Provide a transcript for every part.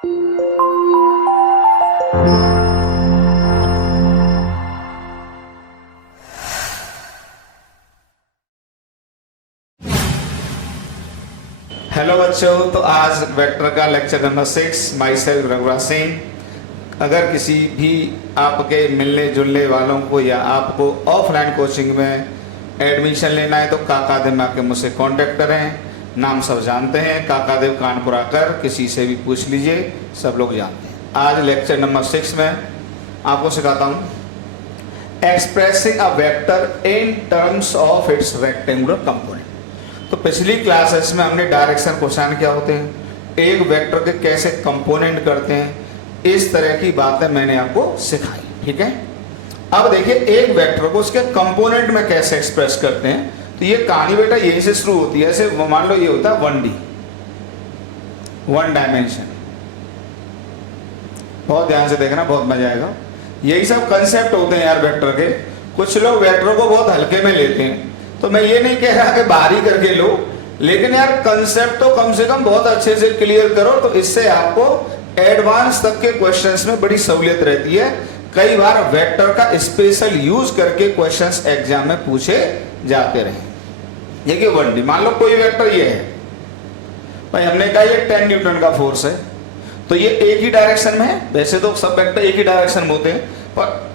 Hello बच्चों, तो आज वेक्टर का lecture number 6, my self Raghuraj Singh. अगर किसी भी आपके मिलने जुलने वालों को या आपको ऑफलाइन कोचिंग में एडमिशन लेना है तो काकादेव में आके मुझसे कांटेक्ट करें। नाम सब जानते हैं, काकादेव कानपुर आकर किसी से भी पूछ लीजिए, सब लोग जानते हैं। आज लेक्चर नंबर 6 में आपको सिखाता हूँ expressing a vector in terms of its rectangular component. तो पिछली क्लासेस में हमने डायरेक्शन क्वेश्चन क्या होते हैं, एक वेक्टर के कैसे कंपोनेंट करते हैं, इस तरह की बातें मैंने आपको सिखाई। ठीक है, अब देखिए एक वेक्टर को उसके कंपोनेंट में कैसे एक्सप्रेस करते हैं। तो ये कहानी बेटा यही से शुरू होती है। ऐसे मान लो ये होता है 1D, 1 डायमेंशन। बहुत ध्यान से देखना, बहुत मजा आएगा। यही सब कंसेप्ट होते हैं यार वेक्टर के। कुछ लोग वेक्टर को बहुत हल्के में लेते हैं, तो मैं ये नहीं कह रहा कि बाहरी करके लो, लेकिन यार कंसेप्ट तो कम से कम बहुत अच्छे से क्लियर करो, तो इससे आपको एडवांस तक के क्वेश्चंस में बड़ी सहूलियत रहती है। कई बार वेक्टर का स्पेशल यूज करके क्वेश्चंस एग्जाम में पूछे जाते रहे। देखिए 1D, मान लो कोई वेक्टर ये है भाई, हमने कहा ये 10 न्यूटन का फोर्स है, तो ये एक ही डायरेक्शन में है। वैसे तो सब वेक्टर एक ही डायरेक्शन में होते हैं, पर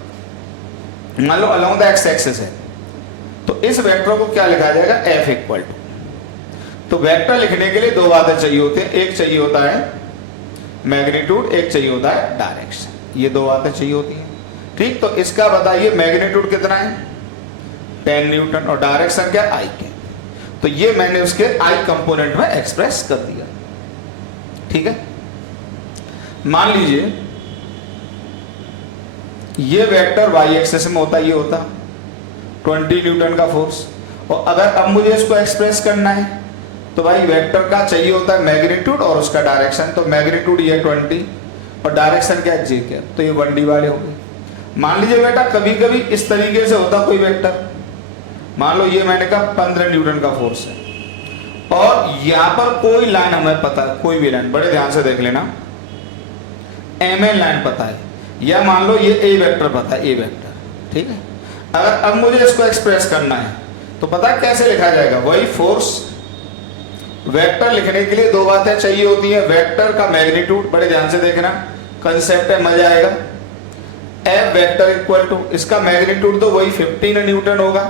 मान लो अलोंग द एक्स एक्सिस है, तो इस वेक्टर को क्या लिखा जाएगा, F इक्वल टू। तो वेक्टर लिखने के लिए दो बातें चाहिए होती हैं, एक चाहिए होता है मैग्नीट्यूड, एक चाहिए होता है डायरेक्शन। ये दो बातें चाहिए होती हैं। ठीक, तो इसका बताइए मैग्नीट्यूड कितना है, 10 न्यूटन, और डायरेक्शन क्या, I के। तो ये मैंने उसके I कंपोनेंट में एक्सप्रेस कर दिया। ठीक है, मान लीजिए ये वेक्टर y एक्सिस में होता, ये होता 20 न्यूटन का फोर्स, और अगर अब मुझे इसको एक्सप्रेस करना है तो भाई वेक्टर का चाहिए होता है मैग्नीट्यूड और उसका डायरेक्शन। तो मैग्नीट्यूड ये 20 और डायरेक्शन क्या, J क्या, तो ये 1D वाले हो गए। मान लीजिए बेटा कभी कभी इस तरीके से होता कोई वेक्टर, मान लो ये मैंने कहा 15 न्यूटन का फोर्स है, और यहां पर कोई लाइन हमें पता है, कोई भी लाइन, बड़े ध्यान से देख लेना, MN लाइन पता है, या मान लो ये A वेक्टर पता है, A वेक्टर। ठीक है, अगर अब मुझे इसको एक्सप्रेस करना है तो पता है कैसे लिखा जाएगा, वही फोर्स। वेक्टर लिखने के लिए दो बातें चाहिए होती हैं, वेक्टर का मैग्नीट्यूड, बड़े ध्यान से देखना, कंसेप्ट है, मजा आएगा। F वेक्टर इक्वल टू, इसका मैग्नीट्यूड तो वही 15 न्यूटन होगा,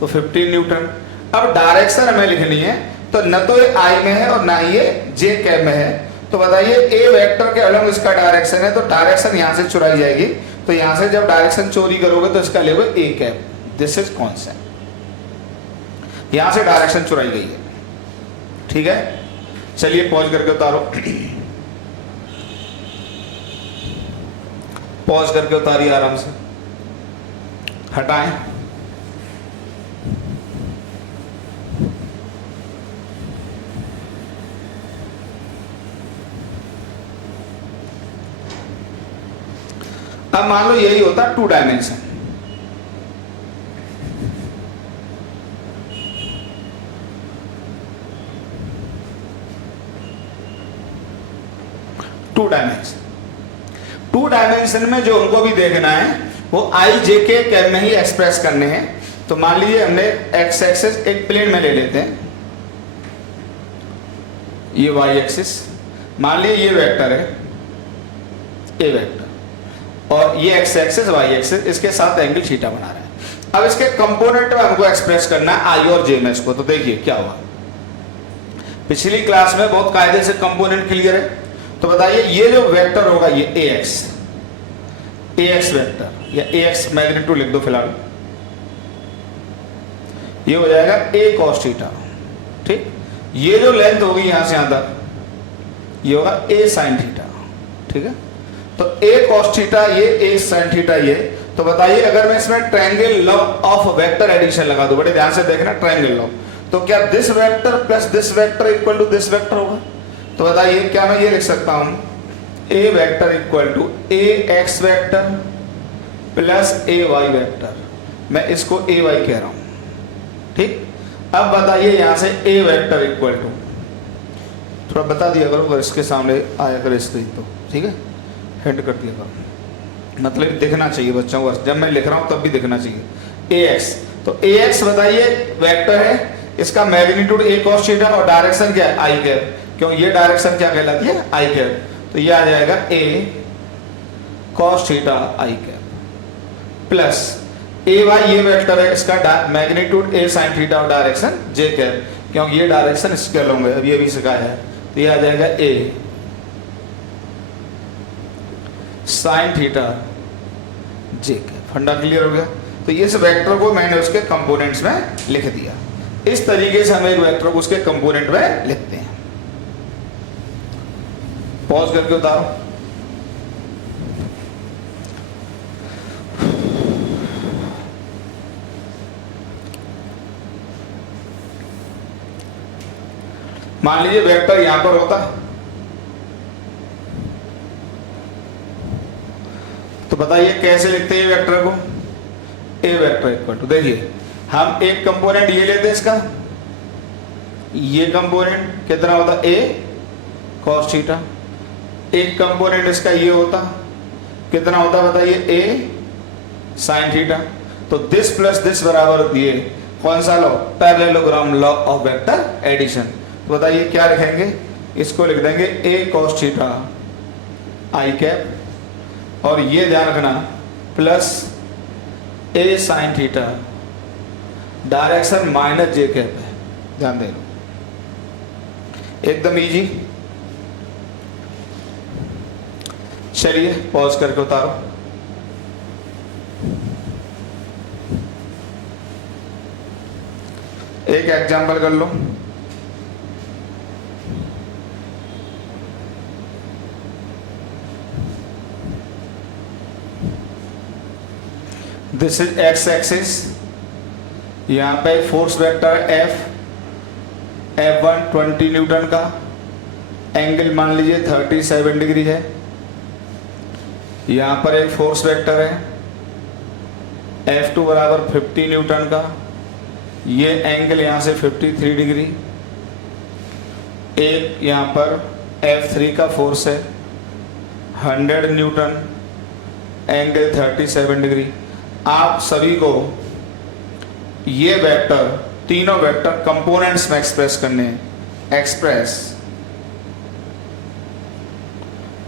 तो 15 न्यूटन। अब डायरेक्शन हमें लिखनी है, तो न तो ये I में है और ना ही ये J कैप में है। तो बताइए A वेक्टर के अलोंग इसका डायरेक्शन है, तो डायरेक्शन यहां से चुराई जाएगी। तो यहां से जब डायरेक्शन चोरी करोगे तो इसका level A cap, this is concept, यहां से डायरेक्शन चुराई गई है। ठीक है, चलिए पॉज करके उतारो, पॉज करके उतारिए आराम से, हटाएं। अब मान लो यही होता 2 डायमेंशन, टू डायमेंशन में जो हमको भी देखना है वो I J के कैप में ही एक्सप्रेस करने हैं। तो मान लीजिए हमने एक्स एक्सिस एक प्लेन में ले लेते हैं, ये y एक्सिस, मान लीजिए ये वेक्टर है A वेक्टर, और ये एक्स एक्सिस y एक्सिस, इसके साथ एंगल थीटा बना रहा है। अब इसके कंपोनेंट में हमको एक्सप्रेस करना है I और J में इसको। तो देखिए क्या हुआ, पिछली क्लास में बहुत कायदे से कंपोनेंट क्लियर है। तो बताइए ये जो वेक्टर होगा ये AX वेक्टर, या AX मैग्नीट्यूड लिख दो फिलहाल, ये हो जाएगा A cos थीटा। ठीक, ये जो लेंथ होगी यहां से यहां तक, ये होगा A sin थीटा। ठीक है, तो A cos थीटा ये, A sin थीटा ये। तो बताइए अगर मैं इसमें triangle law of vector addition लगा दूं, बड़े ध्यान से देखना, ट्रायंगल लॉ, तो क्या this vector plus this vector equal to this vector होगा। तो बताइए क्या मैं ये लिख सकता हूं, A vector equal to AX vector plus AY vector, मैं इसको AY कह रहा हूं। ठीक, अब बताइए यहां से A वेक्टर इक्वल टू थोड़ा बता दिया करो अगर इसके सामने आया करे स्क्रीन तो, ठीक है, हेड कर दिया करो, मतलब दिखना चाहिए बच्चों को, जब मैं लिख रहा हूँ तब भी दिखना चाहिए। ax, तो ax बताइए वेक्टर है, इसका मैग्नीट्यूड a cos थीटा और डायरेक्शन क्या है आई कैप, क्यों ये डायरेक्शन क्या कहलाती है आई कैप, तो ये आ जाएगा a cos theta I cap plus A Y ये वेक्टर है, इसका मैग्नीट्यूड a sin थीटा और डायरेक्शन j कैप, क्योंकि ये डायरेक्शन स्केल होंगे, अब ये भी सिखाया है, तो ये आ जाएगा a sin theta j cap. फंडा क्लियर हो गया। तो इस वेक्टर को मैंने उसके कंपोनेंट्स में लिख दिया। इस तरीके से हम एक वेक्टर को उसके कंपोनेंट में लिखते हैं। पॉज करके उतारो। मान लीजिए वेक्टर यहां पर होता तो बताइए कैसे लिखते हैं वेक्टर को, ए वेक्टर इक्वल टू, देखिए हम एक कंपोनेंट ये लेते हैं इसका, ये कंपोनेंट कितना होता ए cos थीटा, एक कंपोनेंट इसका ये होता कितना होता बताइए ए sin थीटा, तो दिस प्लस दिस बराबर होती है कौन सा law, parallelogram law of vector addition. तो बताइए क्या लिखेंगे, इसको लिख देंगे A cos theta I cap, और ये ध्यान रखना plus A sin theta, direction minus j cap है, ध्यान दे लो, एकदम इजी। चलिए पॉज करके उतारो। एक एग्जांपल कर लो। दिस इज एक्स एक्सिस, यहाँ पे force vector F, F1 20 Newton का, एंगल मान लीजिए 37 डिग्री है। यहाँ पर एक फोर्स वेक्टर है F2 बराबर 50 न्यूटन का, ये एंगल यहाँ से 53 डिग्री। एक यहाँ पर F3 का फोर्स है 100 न्यूटन, एंगल 37 डिग्री। आप सभी को ये वेक्टर, तीनों वेक्टर कंपोनेंट्स में एक्सप्रेस करने हैं। Express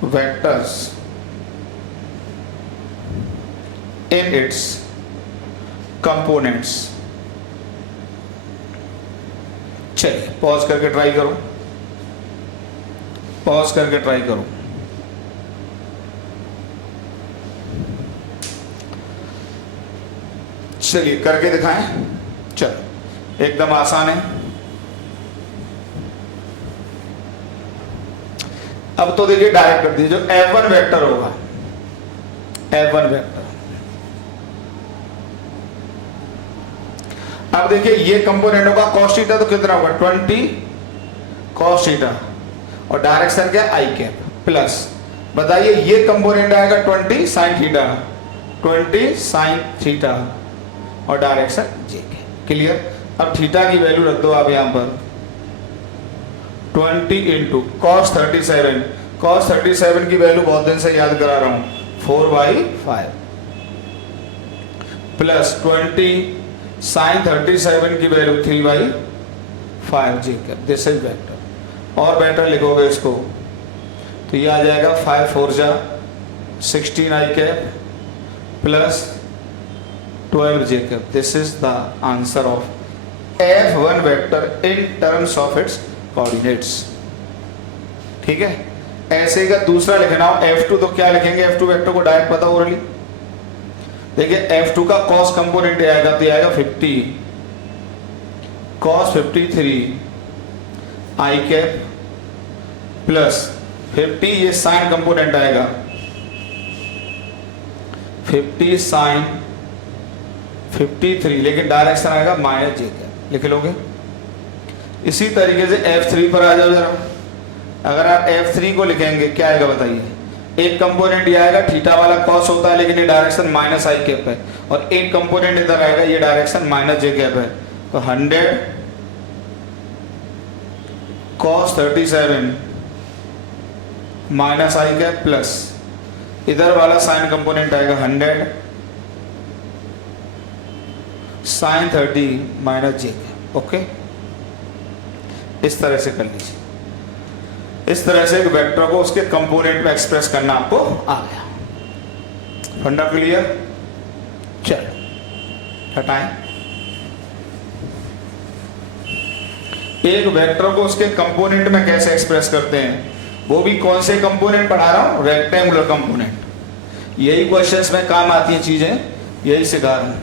vectors in its components. चलिए पॉज करके ट्राई करो, पॉज करके ट्राई करो। चलिए करके दिखाएं। चलो एकदम आसान है। अब तो देखिए डायरेक्ट कर दीजिए, जो F1 वेक्टर होगा, F1 वेक्टर, अब देखिए ये कंपोनेंट होगा cos थीटा, तो कितना होगा 20 cos थीटा, और डायरेक्शन क्या आई कैप, प्लस बताइए ये कंपोनेंट आएगा 20 sin थीटा, 20 sin थीटा, और डायरेक्शन जे के। क्लियर। अब थीटा की वैल्यू रख दो आप यहां पर 20 इंटू cos 37, cos 37 की वैल्यू बहुत दिन से याद करा रहा हूं 4/5, प्लस 20 sin 37 की वैल्यू 3/5 जे के। This is vector. और बेटर लिखोगे इसको तो ये आ जाएगा 5 4 जा 16 आई cap plus 12 j cap. This is the answer of F1 vector in terms of its coordinates. ठीक है। ऐसे का दूसरा लिखना हो F2, तो क्या लिखेंगे, F2 वेक्टर को डायरेक्ट पता ओरली। देखिए F2 का cos कंपोनेंट आएगा तो आएगा 50 cos 53 i कैप प्लस 50 ये sin कंपोनेंट आएगा 50 sin 53, लेकिन डायरेक्शन आएगा माइनस जे कैप। लिख लोगे। इसी तरीके से F3 पर आ जाओ जरा। अगर आप F3 को लिखेंगे क्या आएगा बताइए, एक कंपोनेंट ये आएगा थीटा वाला cos होता है, लेकिन ये डायरेक्शन माइनस आई कैप है, और एक कंपोनेंट इधर आएगा ये डायरेक्शन माइनस जे कैप है, तो 100 cos 37 माइनस आई कैप प्लस इधर वाला साइन कंपोनेंट आएगा 100 sign 30 minus j cap. Okay, इस तरह से कर लीजिए। इस तरह से एक वेक्टर को उसके कंपोनेंट में एक्सप्रेस करना आपको आ गया। फंडा क्लियर? चलो हटाएं। एक वेक्टर को उसके कंपोनेंट में कैसे एक्सप्रेस करते हैं, वो भी कौन से कंपोनेंट पढ़ा रहा हूं, रेक्टेंगुलर कंपोनेंट। यही क्वेश्चंस में काम आती हैं चीजें, यही सिखा रहा हूं।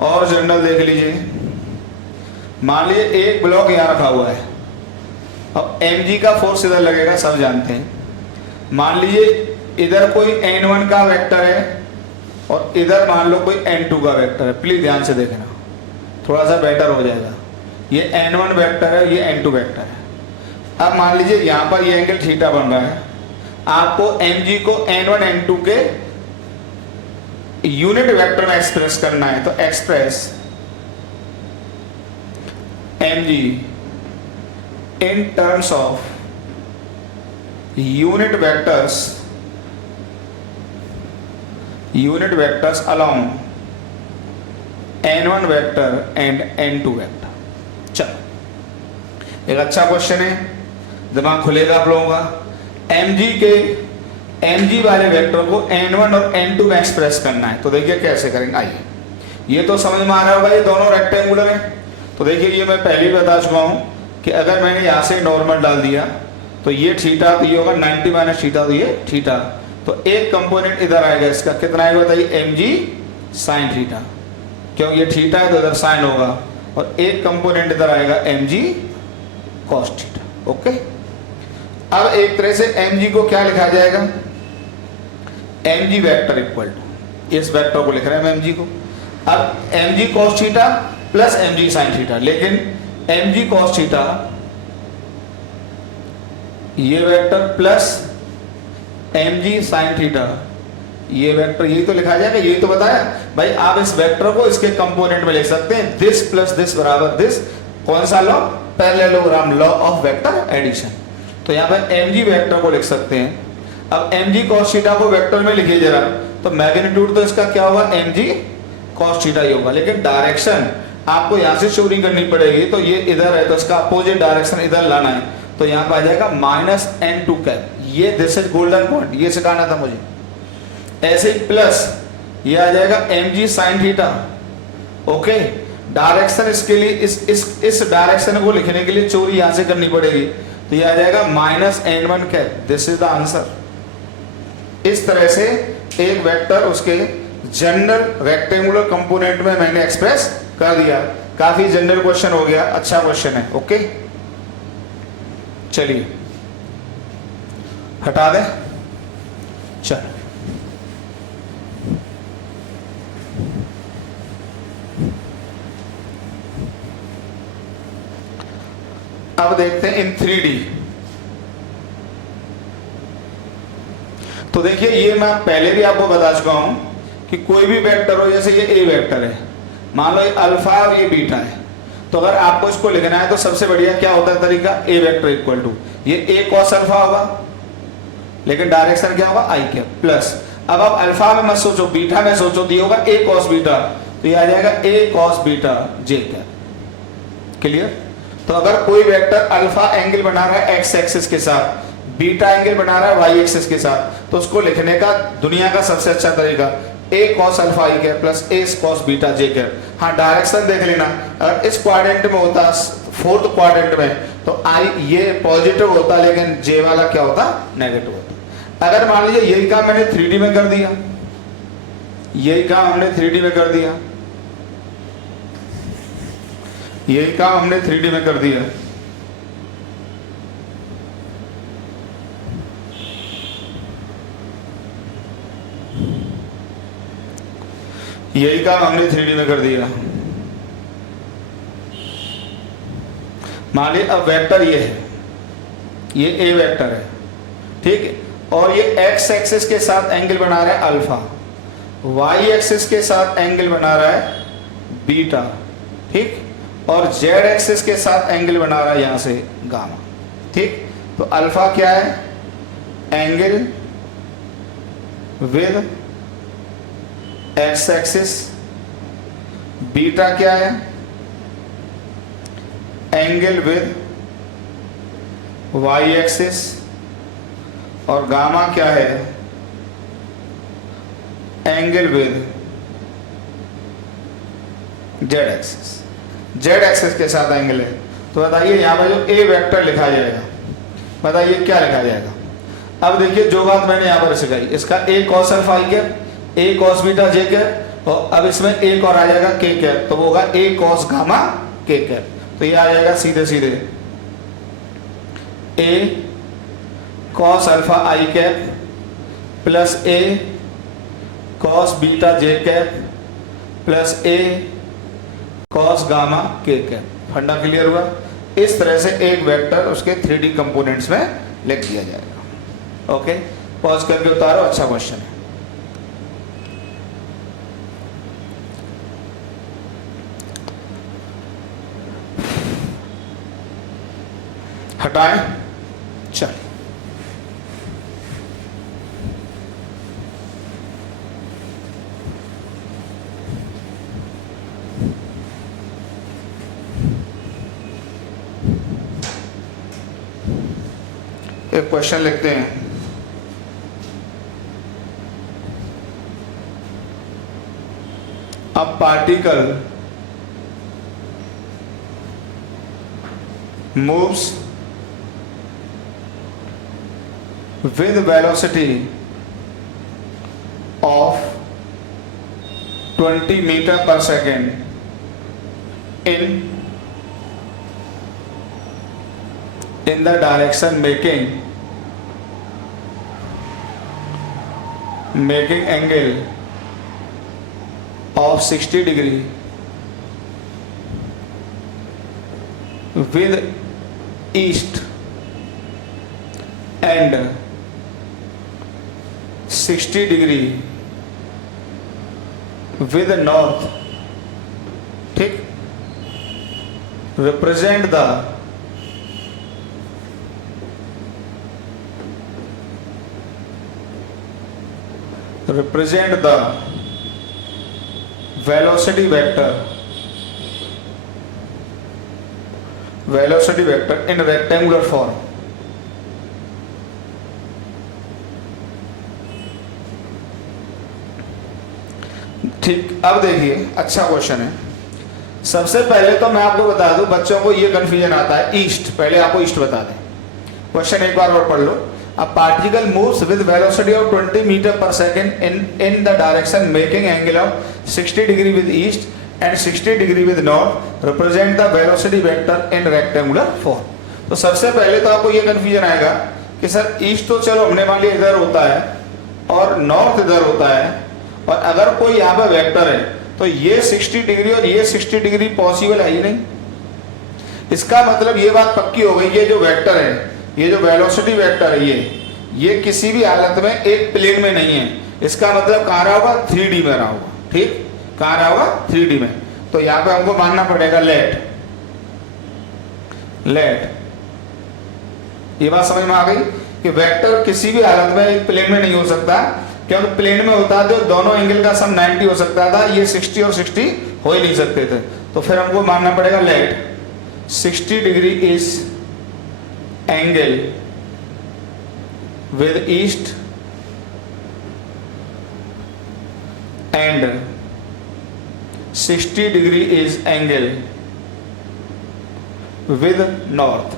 और जनरल देख लीजिए, मान लीजिए एक ब्लॉक यहां रखा हुआ है, अब mg का फोर्स इधर लगेगा, सब जानते हैं। मान लीजिए इधर कोई n1 का वेक्टर है और इधर मान लो कोई n2 का वेक्टर है। प्लीज ध्यान से देखना, थोड़ा सा बेटर हो जाएगा। ये n1 वेक्टर है, ये n2 वेक्टर है। अब मान लीजिए यहां पर ये एंगल थीटा बन रहा है। आपको mg को n1 n2 के यूनिट वेक्टर में एक्सप्रेस करना है, तो express mg in terms of unit vectors along n1 vector and n2 vector. चलो, एक अच्छा क्वेश्चन है, दिमाग खुलेगा आप लोगों का। mg वाले वेक्टर को n1 और n2 में एक्सप्रेस करना है, तो देखिए कैसे करेंगे। आइए, ये तो समझ में आ रहा होगा, ये दोनों रेक्टेंगुलर हैं। तो देखिए ये मैं पहले ही बता चुका हूं कि अगर मैंने यहां से नॉर्मल डाल दिया तो ये थीटा, तो ये होगा 90 माइनस थीटा, तो ये थीटा। तो एक कंपोनेंट इधर आएगा, इसका कितना आएगा बताइए, mg साइन थीटा, क्योंकि ये थीटा है तो इधर साइन होगा। और एक कंपोनेंट इधर आएगा mg कॉस थीटा। ओके, अब एक तरह से mg को क्या लिखा जाएगा, mg वेक्टर इक्वल टू, इस वेक्टर को लिख रहे हैं mg को। अब mg cos theta plus mg sin theta, लेकिन mg cos थीटा ये vector plus mg sin theta ये वेक्टर, यही तो लिखा जाएगा, यही तो बताया भाई। आप इस वेक्टर को इसके कंपोनेंट में लिख सकते हैं, दिस प्लस दिस बराबर दिस। कौन सा law, parallelogram law of vector addition. तो यहाँ पे mg वेक्टर को लिख सकते हैं। अब mg cos थीटा को वेक्टर में लिखिए जरा, तो मैग्नीट्यूड तो इसका क्या होगा, mg cos थीटा ही होगा, लेकिन डायरेक्शन आपको यहाँ से चोरी करनी पड़ेगी। तो ये इधर है, तो इसका अपोजिट डायरेक्शन इधर लाना है, तो यहाँ पे आ जाएगा माइनस n2 कैप। ये दिस इज गोल्डन पॉइंट, ये सिखाना था मुझे। ऐसे ही प्लस ये आ जाएगा mg sin theta. Okay, direction इसके लिए इस डायरेक्शन को लिखने के लिए चोरी यहाँ से करनी पड़ेगी, तो ये आ जाएगा minus n1 cap. This is the answer. इस तरह से एक वेक्टर उसके जनरल रेक्टेंगुलर कंपोनेंट में मैंने एक्सप्रेस कर दिया। काफी जनरल क्वेश्चन हो गया, अच्छा क्वेश्चन है। ओके, चलिए हटा दें। चलो, अब देखते हैं इन 3D। तो देखिए, ये मैं पहले भी आपको बता चुका हूं कि कोई भी वेक्टर हो, जैसे ये ए वेक्टर है, मान लो ये अल्फा और ये बीटा है, तो अगर आपको इसको लिखना है तो सबसे बढ़िया क्या होता है तरीका, ए वेक्टर इक्वल टू ये ए कॉस अल्फा होगा, लेकिन डायरेक्शन क्या होगा, आई कैप प्लस। अब आप अल्फा में मत सोचो, बीटा में सोचो, दिया होगा ए कॉस बीटा, तो ये आ जाएगा ए कॉस बीटा जे कैप। क्लियर? तो अगर कोई वेक्टर अल्फा एंगल बना रहा है एक्स एक्सिस के साथ, बीटा एंगल बना रहा है वाई एक्सिस के साथ, तो उसको लिखने का दुनिया का सबसे अच्छा तरीका ए कॉस अल्फा आई कैप प्लस ए कॉस बीटा जे कैप। हाँ, डायरेक्शन देख लेना, अगर इस क्वाड्रेंट में होता, फोर्थ क्वाड्रेंट में, तो आई ये पॉजिटिव होता, लेकिन जे वाला क्या होता, नेगेटिव होता। अगर मान लीजिए यही काम मैंने 3D में कर दिया, यही काम हमने 3D में कर दिया, यही काम हमने 3D में कर दिया, यही काम हमने 3D में कर दिया। मान लीजिए अब वेक्टर ये है, ये ए वेक्टर है, ठीक है, और ये एक्स एक्सिस के साथ एंगल बना रहा है अल्फा, वाई एक्सिस के साथ एंगल बना रहा है बीटा, ठीक, और जेड एक्सिस के साथ एंगल बना रहा है यहां से गामा, ठीक। तो अल्फा क्या है, angle with x axis, beta क्या है, एंगल विद वाई एक्सिस, और गामा क्या है, angle with Z axis. Z axis के साथ एंगल है। तो बताइए यहां पर जो ए वेक्टर लिखा जाएगा, बताइए क्या लिखा जाएगा। अब देखिए जो बात मैंने यहां पर सिखाई, इसका ए कॉस अल्फा आई कैप, ए कॉस बीटा जे कैप, और अब इसमें एक और आ जाएगा के कैप, तो वो होगा ए कॉस गामा के कैप। तो ये आ जाएगा सीधे सीधे ए कॉस अल्फा आई कैप प्लस ए कॉस बीटा जे कैप प्लस ए कॉस गामा के कैप। फंडा क्लियर हुआ। इस तरह से एक वेक्टर उसके 3D कंपोनेंट्स में लिख दिया जाएगा। ओके, पॉज करके उतारो, अच्छा क्वेश्चन है। हटाएं, चल एक क्वेश्चन लिखते हैं। अब particle moves with velocity of 20 meter per second in the direction making angle of 60 degree with east and 60 degree with north, ठीक, represent the velocity vector in rectangular form। ठीक, अब देखिए अच्छा क्वेश्चन है। सबसे पहले तो मैं आपको बता दूं, बच्चों को ये कंफ्यूजन आता है ईस्ट, पहले आपको ईस्ट बता दें। क्वेश्चन एक बार और पढ़ लो। A particle moves with velocity of 20 meter per second in the direction making angle of 60 degree with east and 60 degree with north, represent the velocity vector in rectangular form। तो सबसे पहले तो आपको ये कंफ्यूजन आएगा कि सर ईस्ट तो चलो हमने मान लिया इधर होता है और नॉर्थ इधर होता है, और अगर कोई यहाँ पे वेक्टर है तो ये 60 डिग्री और ये 60 डिग्री पॉसिबल है ही नहीं। इसका मतलब ये बात पक्की हो गई, ये जो वेक्टर है, ये जो वेलोसिटी वेक्टर है, ये किसी भी हालत में एक प्लेन में नहीं है। इसका मतलब कहाँ रहा होगा, 3D में रहा होगा। ठीक, कहाँ रहा होगा, 3D में। तो यहाँ पे हमको मानना पड़ेगा लेट, ये बात समझ में आ गई कि वेक्टर किसी भी हालत में एक प्लेन में नहीं हो सकता, क्योंकि प्लेन में होता तो दोनों एंगल का सम 90 हो सकता था, ये 60 और 60 हो ही नहीं सकते थे। तो फिर हमको मानना पड़ेगा let 60 degree is angle with east and 60 degree is angle with north।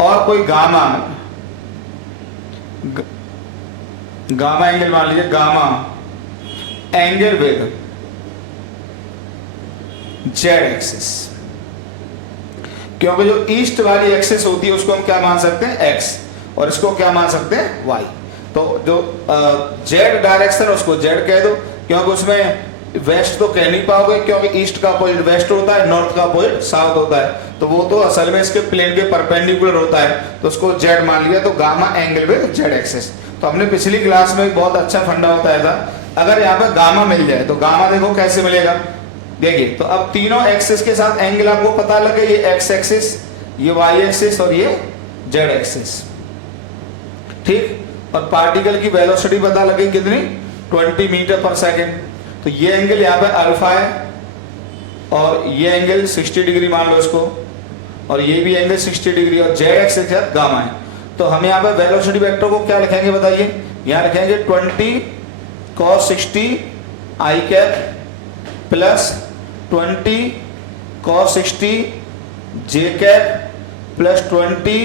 और कोई गामा एंगल मान लीजिए, gamma angle with Z axis, क्योंकि जो ईस्ट वाली एक्सिस होती है उसको हम क्या मान सकते हैं, एक्स, और इसको क्या मान सकते हैं, वाई। तो जो जेड डायरेक्शन उसको जेड कह दो, क्योंकि उसमें वेस्ट तो कह नहीं पाओगे, क्योंकि ईस्ट का अपोजिट वेस्ट होता है, नॉर्थ का अपोजिट साउथ होता है, तो वो तो असल में इसके प्लेन के परपेंडिकुलर होता है, तो उसको जेड मान लिया। तो gamma angle with Z axis. तो हमने पिछली क्लास में एक बहुत अच्छा फंडा बताया था अगर यहाँ पे गामा मिल जाए तो गामा देखो कैसे मिलेगा। देखिए तो अब तीनों एक्सिस के साथ एंगल आपको पता लगे, ये एक्स एक्सिस, ये वाई एक्सिस और ये जेड एक्सिस, ठीक। और पार्टिकल की वेलोसिटी पता लगे कितनी, 20 मीटर पर सेकेंड। तो ये एंगल यहाँ पे अल्फा है और ये एंगल 60 डिग्री मान लो इसको, और ये भी एंगल 60 डिग्री, और जेड एक्सिस के साथ गामा है। तो हम यहाँ पे वेलोसिटी वेक्टर को क्या लिखेंगे बताइए, यहाँ लिखेंगे 20 cos 60 आई कैप प्लस 20 cos 60 जे कैप प्लस 20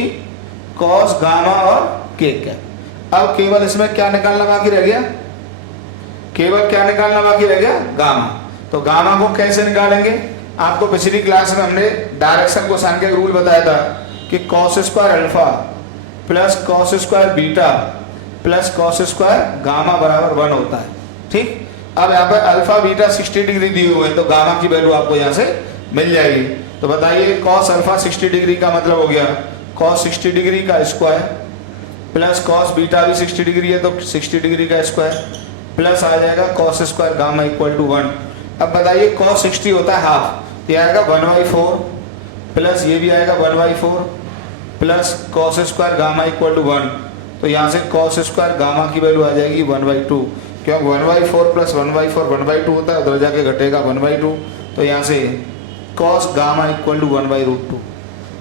cos गामा और के कैप। अब केवल इसमें क्या निकालना बाकी रह गया, केवल क्या निकालना बाकी रह गया, गामा। तो गामा को कैसे निकालेंगे, आपको पिछली क्लास में हमने डायरेक्शन कोसाइन का रूल बताया था कि cos square alpha plus cos square beta plus cos square gamma बराबर 1 होता है, ठीक। अब यहाँ पर अल्फा बीटा 60 डिग्री दिए हुए हैं, तो गामा की वैल्यू आपको यहाँ से मिल जाएगी। तो बताइए cos अल्फा 60 डिग्री का मतलब हो गया cos 60 डिग्री का स्क्वायर प्लस cos बीटा भी 60 डिग्री है तो 60 डिग्री का स्क्वायर प्लस आ जाएगा cos square gamma equal to 1। अब बताइए cos 60 होता है हाफ, तो ये आएगा 1/4 प्लस ये भी आएगा 1/4 plus cos square gamma equal to 1। तो यहाँ से cos स्क्वायर गामा की वैल्यू आ जाएगी 1/2, क्योंकि 1/4 प्लस 1/4 1/2 होता है, उधर जाके घटेगा 1/2। तो यहाँ से cos गामा इक्वल टू 1/√2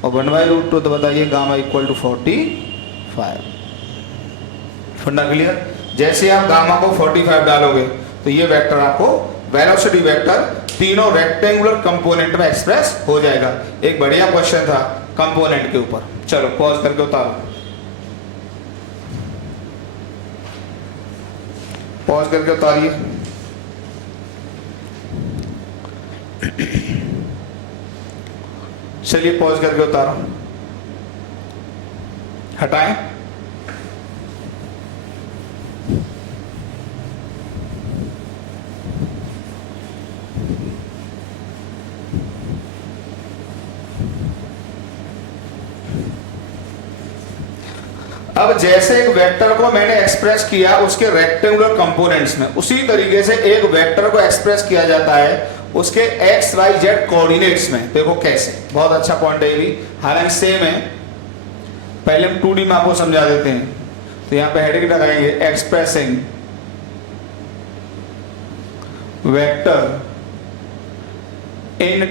और 1/√2, तो बताइए गामा इक्वल टू 45। फंडा क्लियर। जैसे आप गामा को 45 डालोगे तो ये वेक्टर आपको वेलोसिटी वेक्टर तीनों रेक्टेंगुलर कंपोनेंट में एक्सप्रेस हो जाएगा। एक बढ़िया क्वेश्चन था कंपोनेंट के ऊपर। चलो पॉज करके उतारो, पॉज करके उतारिए। चलिए पॉज करके उतारो, हटाएं। अब जैसे एक वेक्टर को मैंने एक्सप्रेस किया उसके रेक्टेंगुलर कंपोनेंट्स में, उसी तरीके से एक वेक्टर को एक्सप्रेस किया जाता है उसके एक्स वाई जेड कोऑर्डिनेट्स में। देखो कैसे, बहुत अच्छा पॉइंट है ये भी, हालांकि सेम है। पहले हम 2D में आपको समझा देते हैं। तो यहां पे हेडिंग लगाएंगे expressing vector in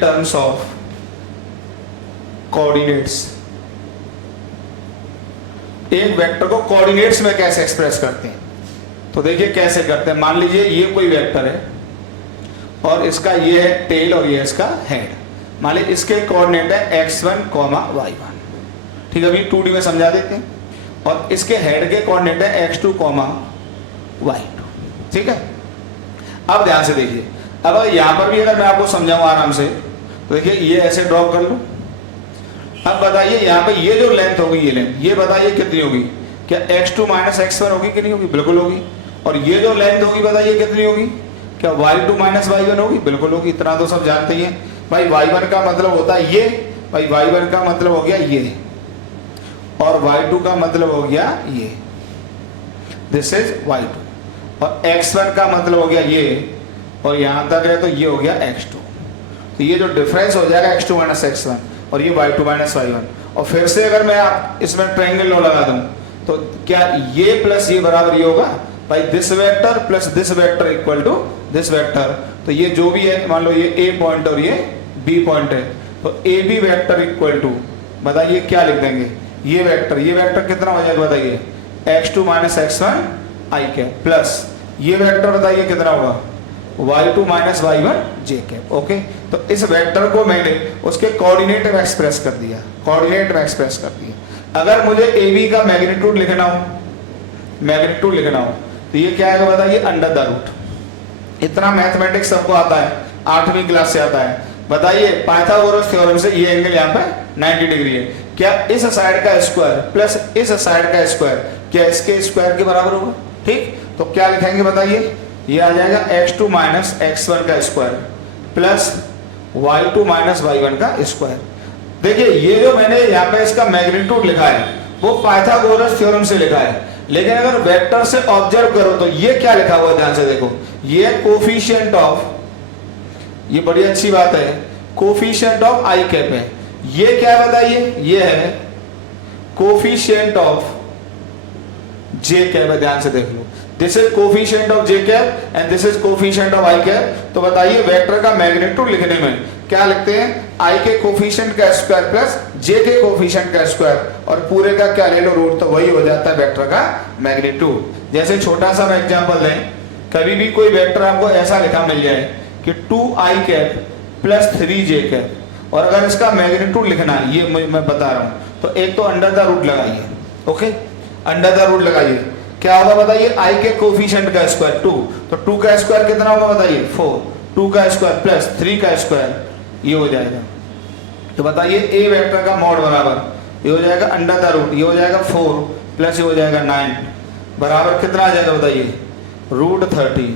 terms of coordinates. एक वेक्टर को कोऑर्डिनेट्स में कैसे एक्सप्रेस करते हैं, तो देखिए कैसे करते हैं। मान लीजिए ये कोई वेक्टर है और इसका ये है टेल और ये इसका हेड। मान लीजिए इसके कोऑर्डिनेट है x1, y1, ठीक है, अभी 2D में समझा देते हैं। और इसके हेड के कोऑर्डिनेट है x2, y2, ठीक है। अब ध्यान से देखिए, अब यहां पर भी अगर मैं आपको समझाऊं आराम से, तो देखिए ये ऐसे ड्रॉ कर लो। अब बताइए यहाँ पे ये जो लेंथ होगी, ये लेंथ, ये बताइए कितनी होगी, क्या x2 माइनस x1 होगी कि नहीं होगी, बिल्कुल होगी। और ये जो लेंथ होगी बताइए कितनी होगी, क्या y2 माइनस y1 होगी, बिल्कुल होगी। इतना तो सब जानते ही हैं भाई। y1 का मतलब होता है ये, भाई y1 का मतलब हो गया ये, और y2 का मतलब हो गया ये, दिस इज y2। और x1 का मतलब हो गया ये, और यहां तक है तो ये हो गया x2। तो ये जो डिफरेंस हो जाएगा x2 माइनस x1, और ये y2 माइनस y1। और फिर से अगर मैं आप इसमें ट्रायंगल लॉ लगा दूं तो क्या ये प्लस ये बराबर ये होगा, भाई this vector plus this vector equal to this vector. तो ये जो भी है, मान लो ये ए पॉइंट और ये बी पॉइंट है, तो A B vector equal to, बताइए क्या लिख देंगे, ये वेक्टर कितना हो जाएगा बताइए, x2 माइनस x1 आई कैप प्लस ये वेक्टर बताइए कितना होगा, y2 minus y1 j cap. Okay, तो इस वेक्टर को मैंने उसके कोऑर्डिनेट में एक्सप्रेस कर दिया, कोऑर्डिनेट में एक्सप्रेस कर दिया। अगर मुझे AB का मैग्नीट्यूड लिखना हो, तो ये क्या आएगा बताइए, अंडर द रूट। इतना मैथमेटिक्स सबको आता है, 8वीं क्लास से आता है। बताइए पाइथागोरस थ्योरम से ये एंगल यहाँ पे 90 डिग्री है, क्या इस साइड का स्क्वायर प्लस इस साइड का स्क्वायर क्या इसके स्क्वायर के बराबर होगा, ठीक। तो क्या लिखेंगे बताइए, ये आ जाएगा x2 माइनस x1 का square plus y2 minus y1 का स्क्वायर। देखिए ये जो मैंने यहाँ पे इसका मैग्नीट्यूड लिखा है, वो पाइथागोरस थ्योरम से लिखा है। लेकिन अगर वेक्टर से ऑब्जर्व करो तो ये क्या लिखा हुआ है, ध्यान से देखो, ये कोफिशिएंट ऑफ, ये बड़ी अच्छी बात है, कोफिशिएंट ऑफ आई कैप है। ये क्या है बताइए, ये है कोफिशिएंट ऑफ जे कैप है, ध्यान से देख लो। This is coefficient of J cap and this is coefficient of I cap. तो बताइए वेक्टर का मैग्नीट्यूड लिखने में क्या लिखते हैं, आई के कोफिशिएंट का स्क्वायर प्लस जे के कोफिशिएंट का स्क्वायर, और पूरे का क्या ले लो रूट, तो वही हो जाता है वेक्टर का मैग्नीट्यूड। जैसे छोटा सा मैं एग्जांपल लें, कभी भी कोई वेक्टर आपको ऐसा लिखा मिल जाए कि 2i cap plus 3j cap, और अगर इसका मैग्नीट्यूड लिखना है, ये मैं बता रहा हूं, तो एक तो अंडर द रूट लगाइए, ओके, अंडर द रूट लगाइए, क्या होगा बताइए, i के कोफिशिएंट का स्क्वायर 2, तो 2 का स्क्वायर कितना होगा बताइए 4, 2 का स्क्वायर प्लस 3 का स्क्वायर, ये हो जाएगा। तो बताइए ए वेक्टर का मॉड बराबर ये हो जाएगा अंडर द रूट, ये हो जाएगा 4 प्लस ये हो जाएगा 9 बराबर कितना आ जाएगा बताइए, √30।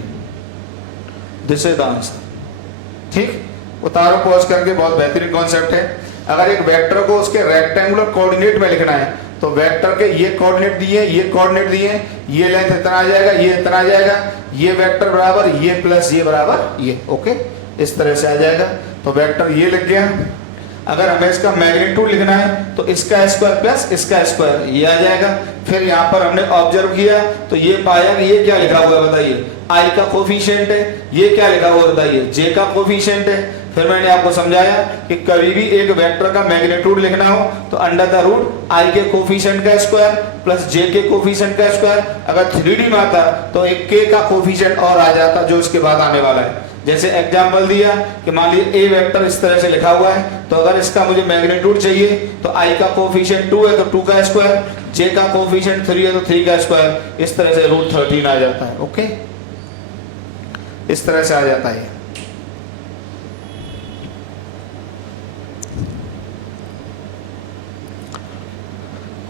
This is the answer. ठीक, उतारो पॉज करके, बहुत बेहतरीन कॉन्सेप्ट है। अगर एक वेक्टर को उसके रेक्टेंगुलर कोऑर्डिनेट में लिखना है तो वेक्टर के ये कोऑर्डिनेट दिए, ये कोऑर्डिनेट दिए, ये लेंथ इतना आ जाएगा, ये इतना आ जाएगा, ये वेक्टर बराबर ये प्लस ये बराबर ये, ओके, इस तरह से आ जाएगा। तो वेक्टर ये लिख गया। अगर हमें इसका मैग्नीट्यूड लिखना है तो इसका स्क्वायर प्लस इसका स्क्वायर ये आ जाएगा। फिर यहाँ पर हमने ऑब्जर्व किया तो ये पाया कि ये क्या लिखा हुआ है बताइए, आई का कोफिशिएंट है, ये क्या लिखा हुआ है बताइए, जे का कोफिशिएंट है। फिर मैंने आपको समझाया कि कभी भी एक वेक्टर का मैग्नीट्यूड लिखना हो तो अंडर द रूट आई के कोफिशिएंट का स्क्वायर प्लस जे के कोफिशिएंट का स्क्वायर। अगर 3D में आता तो एक के का कोफिशिएंट और आ जाता जो इसके बाद आने वाला है। जैसे एग्जाम्पल दिया कि मान लीजिए ए वेक्टर इस तरह से लिखा हुआ है, तो अगर इसका मुझे मैग्नीट्यूड चाहिए तो आई का कोफिशिएंट 2 है तो 2 का स्क्वायर, जे का कोफिशिएंट 3 है तो 3 का स्क्वायर, इस तरह से √13 आ जाता है। ओके, इस तरह से आ जाता है।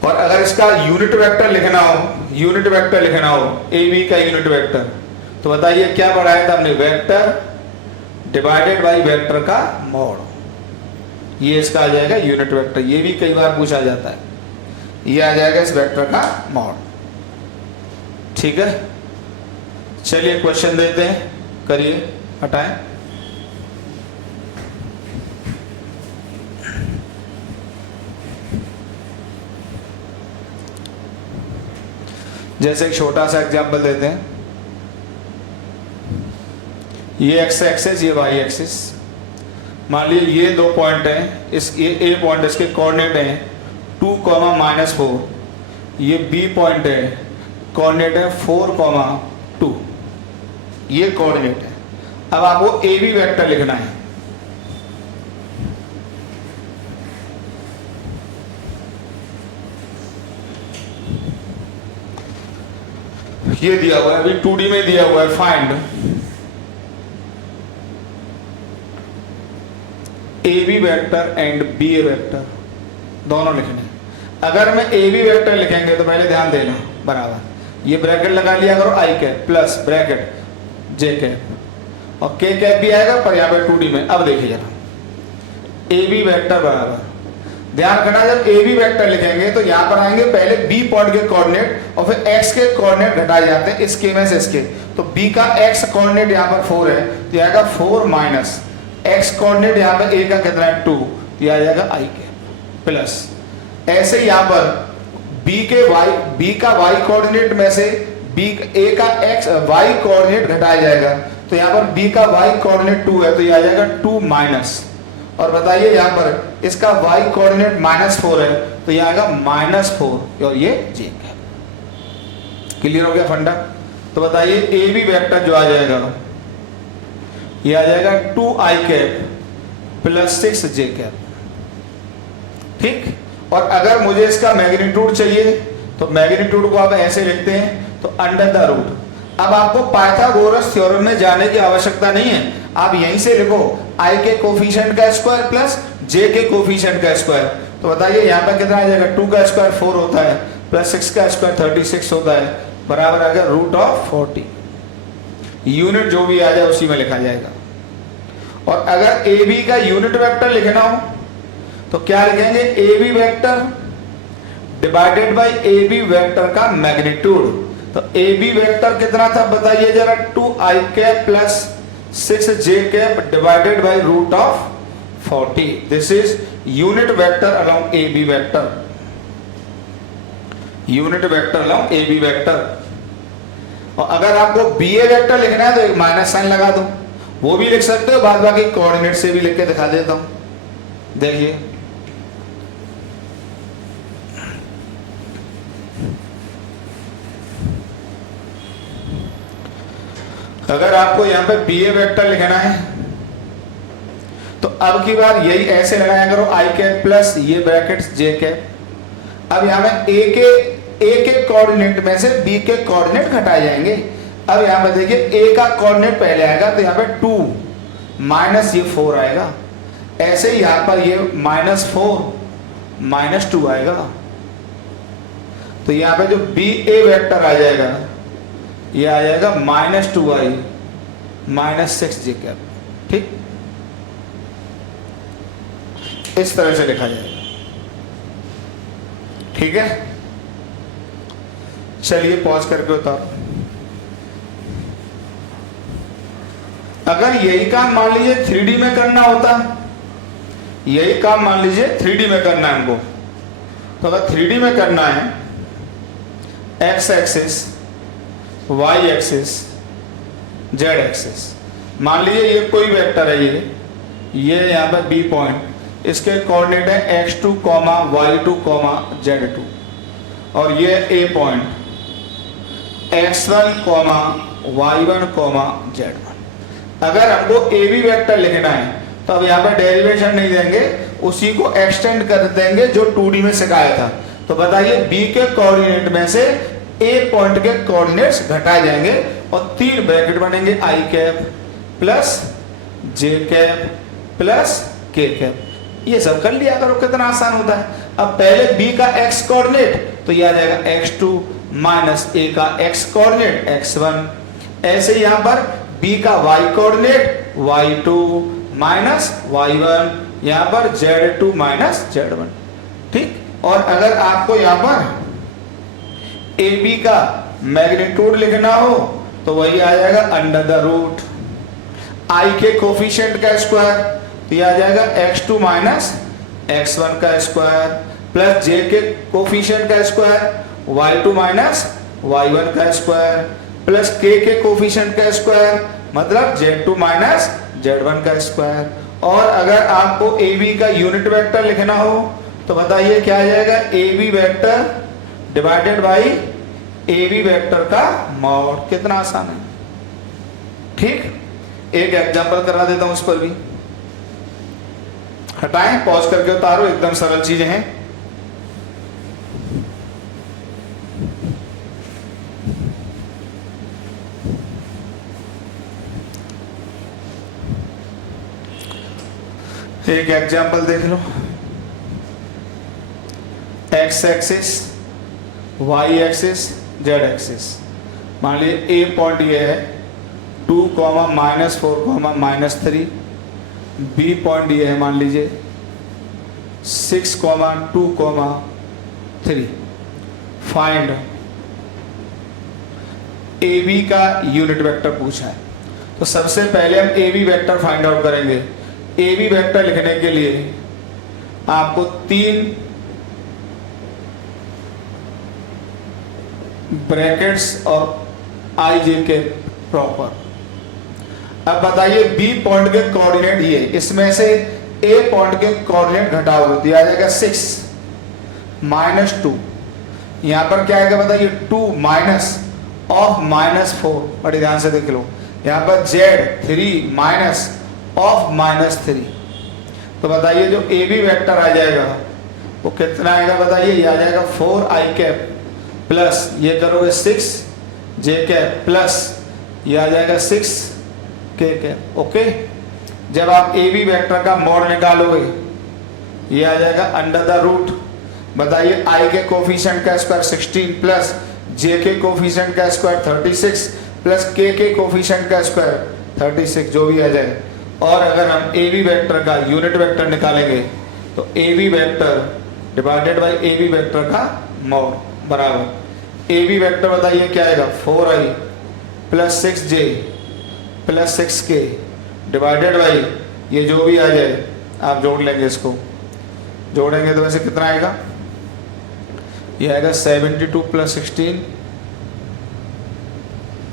और अगर इसका यूनिट वेक्टर लिखना हो, यूनिट वेक्टर लिखना हो ए बी का यूनिट वेक्टर, तो बताइए क्या पढ़ाया था हमने, वेक्टर डिवाइडेड बाय वेक्टर का मॉड, ये इसका आ जाएगा यूनिट वेक्टर। ये भी कई बार पूछा जाता है, ये आ जाएगा इस वेक्टर का मॉड। ठीक है, चलिए क्वेश्चन देते हैं, करिए, हटाएं। जैसे एक छोटा सा एग्जांपल देते हैं, ये एक्स एक्सिस ये वाई एक्सिस, मान लीजिए ये दो पॉइंट हैं, इस ये ए पॉइंट इसके कोऑर्डिनेट हैं 2, -4, ये बी पॉइंट है कोऑर्डिनेट है 4, 2, ये कोऑर्डिनेट है। अब आपको ए बी वेक्टर लिखना है। ये दिया हुआ है, अभी 2D में दिया हुआ है, find A B vector and B A vector, दोनों लिखने। अगर मैं ए बी वेक्टर लिखेंगे तो पहले ध्यान देना, बराबर ये ब्रैकेट लगा लिया करो, आई कैप प्लस ब्रैकेट जे कैप और के कैप भी आएगा पर यहाँ पे 2D में। अब देखिए जरा, ए बी वेक्टर बराबर, ध्यान रखना जब ए बी वेक्टर लिखेंगे तो यहाँ पर आएंगे पहले बी पॉइंट के कोऑर्डिनेट और फिर एक्स के कोऑर्डिनेट घटाए जाते हैं इसके में से इसके। तो बी का एक्स कोऑर्डिनेट यहाँ पर 4 है तो आएगा 4 माइनस एक्स कोऑर्डिनेट यहाँ पर ए का कितना है 2, तो आ जाएगा आई के प्लस। ऐसे यहाँ पर बी का वाई कोऑर्डिनेट में से बी ए का एक्स वाई कोऑर्डिनेट घटाया जाएगा, तो यहाँ पर बी का वाई कोऑर्डिनेट 2 है तो ये आ जाएगा 2 माइनस, और बताइए यहाँ पर इसका y कोऑर्डिनेट -4 है तो ये आएगा -4 और ये j कैप। क्लियर हो गया फंडा? तो बताइए ए बी वेक्टर जो आ जाएगा ये आ जाएगा 2i cap plus 6j cap. ठीक, और अगर मुझे इसका मैग्नीट्यूड चाहिए तो मैग्नीट्यूड को आप ऐसे लिखते हैं तो अंडर द रूट। अब आपको पाइथागोरस थ्योरम में जाने की आवश्यकता नहीं है, आप यहीं से लिखो i के कोफिशिएंट का स्क्वायर प्लस j के कोफिशिएंट का स्क्वायर। तो बताइए यहाँ पे कितना आ जाएगा, 2 का स्क्वायर 4 होता है प्लस 6 का स्क्वायर 36 होता है, बराबर आ गया √40। यूनिट जो भी आ जाए उसी में लिखा जाएगा। और अगर ए बी का यूनिट वेक्टर लिखना हो तो क्या लिखेंगे, A B vector divided by A B vector का मैग्नीट्यूड। तो ए बी वेक्टर कितना था बताइए जरा, 2i cap plus 6j cap divided by root of 40। This is unit vector along A B vector, unit vector along A B vector. और अगर आपको B A vector लिखना है तो एक माइनस साइन लगा दो, वो भी लिख सकते हो, बाद बाकी कोऑर्डिनेट से भी लिख के दिखा देता हूं। देखिए अगर आपको यहां पे बी ए वेक्टर लिखना है तो अब की बार यही ऐसे लगाया करो, आई कैप प्लस ये ब्रैकेट्स जे कैप। अब यहां पे ए के कोऑर्डिनेट में से बी के कोऑर्डिनेट घटाए जाएंगे। अब यहां पे देखिए ए का कोऑर्डिनेट पहले आएगा तो यहां पे 2 माइनस ये 4 आएगा, ऐसे ही यहां पर ये -4 -2 आएगा। तो यहां पे जो बी ए वेक्टर आ जाएगा ये आ जाएगा -2i -6j कैप। ठीक, इस तरह से लिखा जाएगा। ठीक है, चलिए पॉज करके उतारो। अगर यही काम मान लीजिए 3D में करना होता, यही काम मान लीजिए 3D में करना है हमको, तो अगर 3D में करना है x axis, y axis, z axis, मान लीजिए ये कोई वेक्टर है, ये यहाँ पे B पॉइंट, इसके कोऑर्डिनेट है x2, y2, z2, और ये A point x1, y1, z1। अगर हमको ए बी वेक्टर लिखना है तो अब यहाँ पे डेरिवेशन नहीं देंगे, उसी को एक्सटेंड कर देंगे जो 2D में सिखाया था। तो बताइए बी के कोऑर्डिनेट में से ए पॉइंट के कोऑर्डिनेट्स घटाए जाएंगे और 3 ब्रैकेट बनेंगे, आई कैप प्लस जे कैप प्लस के कैप। ये सब कर लिया करो, कितना आसान होता है। अब पहले बी का एक्स कोऑर्डिनेट तो ये आ जाएगा x2 माइनस ए का एक्स कोऑर्डिनेट x1, ऐसे यहां पर बी का y coordinate y2 minus y1, यहां पर z2 माइनस z1। ठीक, और अगर आपको यहां पर ए बी का मैग्नीट्यूड लिखना हो तो वही आ जाएगा अंडर द रूट आई के कोफिशिएंट का स्क्वायर, तो यह आ जाएगा x2 माइनस x1 का स्क्वायर प्लस जे के कोफिशिएंट का स्क्वायर y2 माइनस y1 का स्क्वायर प्लस के कोफिशिएंट का स्क्वायर मतलब z2 माइनस z1 का स्क्वायर। और अगर आपको ए बी का यूनिट वेक्टर लिखना हो तो बताइए क्या आ जाएगा, A B vector divided by A B vector का मॉड। कितना आसान है। ठीक, एक एग्जांपल करा देता हूं उस पर भी। हटाएं, पॉज करके उतारो, एकदम सरल चीजें हैं। एक एग्जांपल देख लो, X axis, Y axis, Z axis. मान लीजिए ए पॉइंट ये है 2, -4, -3। बी पॉइंट ये है मान लीजिए 6, 2, 3। फाइंड ए बी का यूनिट वेक्टर पूछा है, तो सबसे पहले हम A B vector find out करेंगे। ए बी वेक्टर लिखने के लिए आपको 3 ब्रैकेट्स और आई जे के प्रॉपर। अब बताइए बी पॉइंट के कोऑर्डिनेट ये, इसमें से ए पॉइंट के कोऑर्डिनेट घटाओगे तो आ जाएगा 6 -2। यहां पर क्या आएगा बताइए, 2 माइनस ऑफ -4। बड़े ध्यान से देख लो, यहां पर z 3 माइनस ऑफ -3। तो बताइए जो ए बी वेक्टर आ जाएगा वो कितना आएगा बताइए, ये आ जाएगा 4i कैप प्लस ये करोगे 6 जे कैप प्लस ये आ जाएगा 6 के कैप। ओके, जब आप ए बी वेक्टर का मॉड निकालोगे ये आ जाएगा अंडर द रूट, बताइए आई के कोफिशिएंट का स्क्वायर 16 प्लस जे के कोफिशिएंट का स्क्वायर 36 प्लस के कोफिशिएंट का स्क्वायर 36, जो भी आ जाए। और अगर हम ए बी वेक्टर का यूनिट वेक्टर निकालेंगे तो A B vector divided by A B vector का मोर बराबर ए बी वेक्टर बताइए क्या आएगा 4i plus 6j plus 6k divided by ये जो भी आ जाए आप जोड़ लेंगे, इसको जोड़ेंगे तो वैसे कितना आएगा, ये आएगा 72 प्लस 16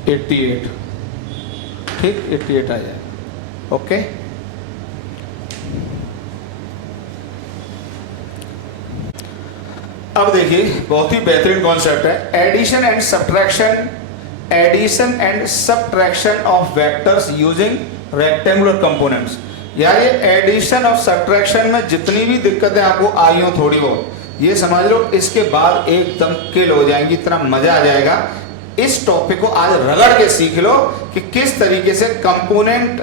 88, ठीक 88 आ जाए। ओके अब देखिए बहुत ही बेहतरीन कॉन्सेप्ट है, addition and subtraction, addition and subtraction of vectors using rectangular components. यार ये एडिशन और सब्ट्रैक्शन में जितनी भी दिक्कतें आपको आई हो थोड़ी बहुत, ये समझ लो इसके बाद एकदम किल हो जाएंगी, इतना मजा आ जाएगा। इस टॉपिक को आज रगड़ के सीख लो कि किस तरीके से कंपोनेंट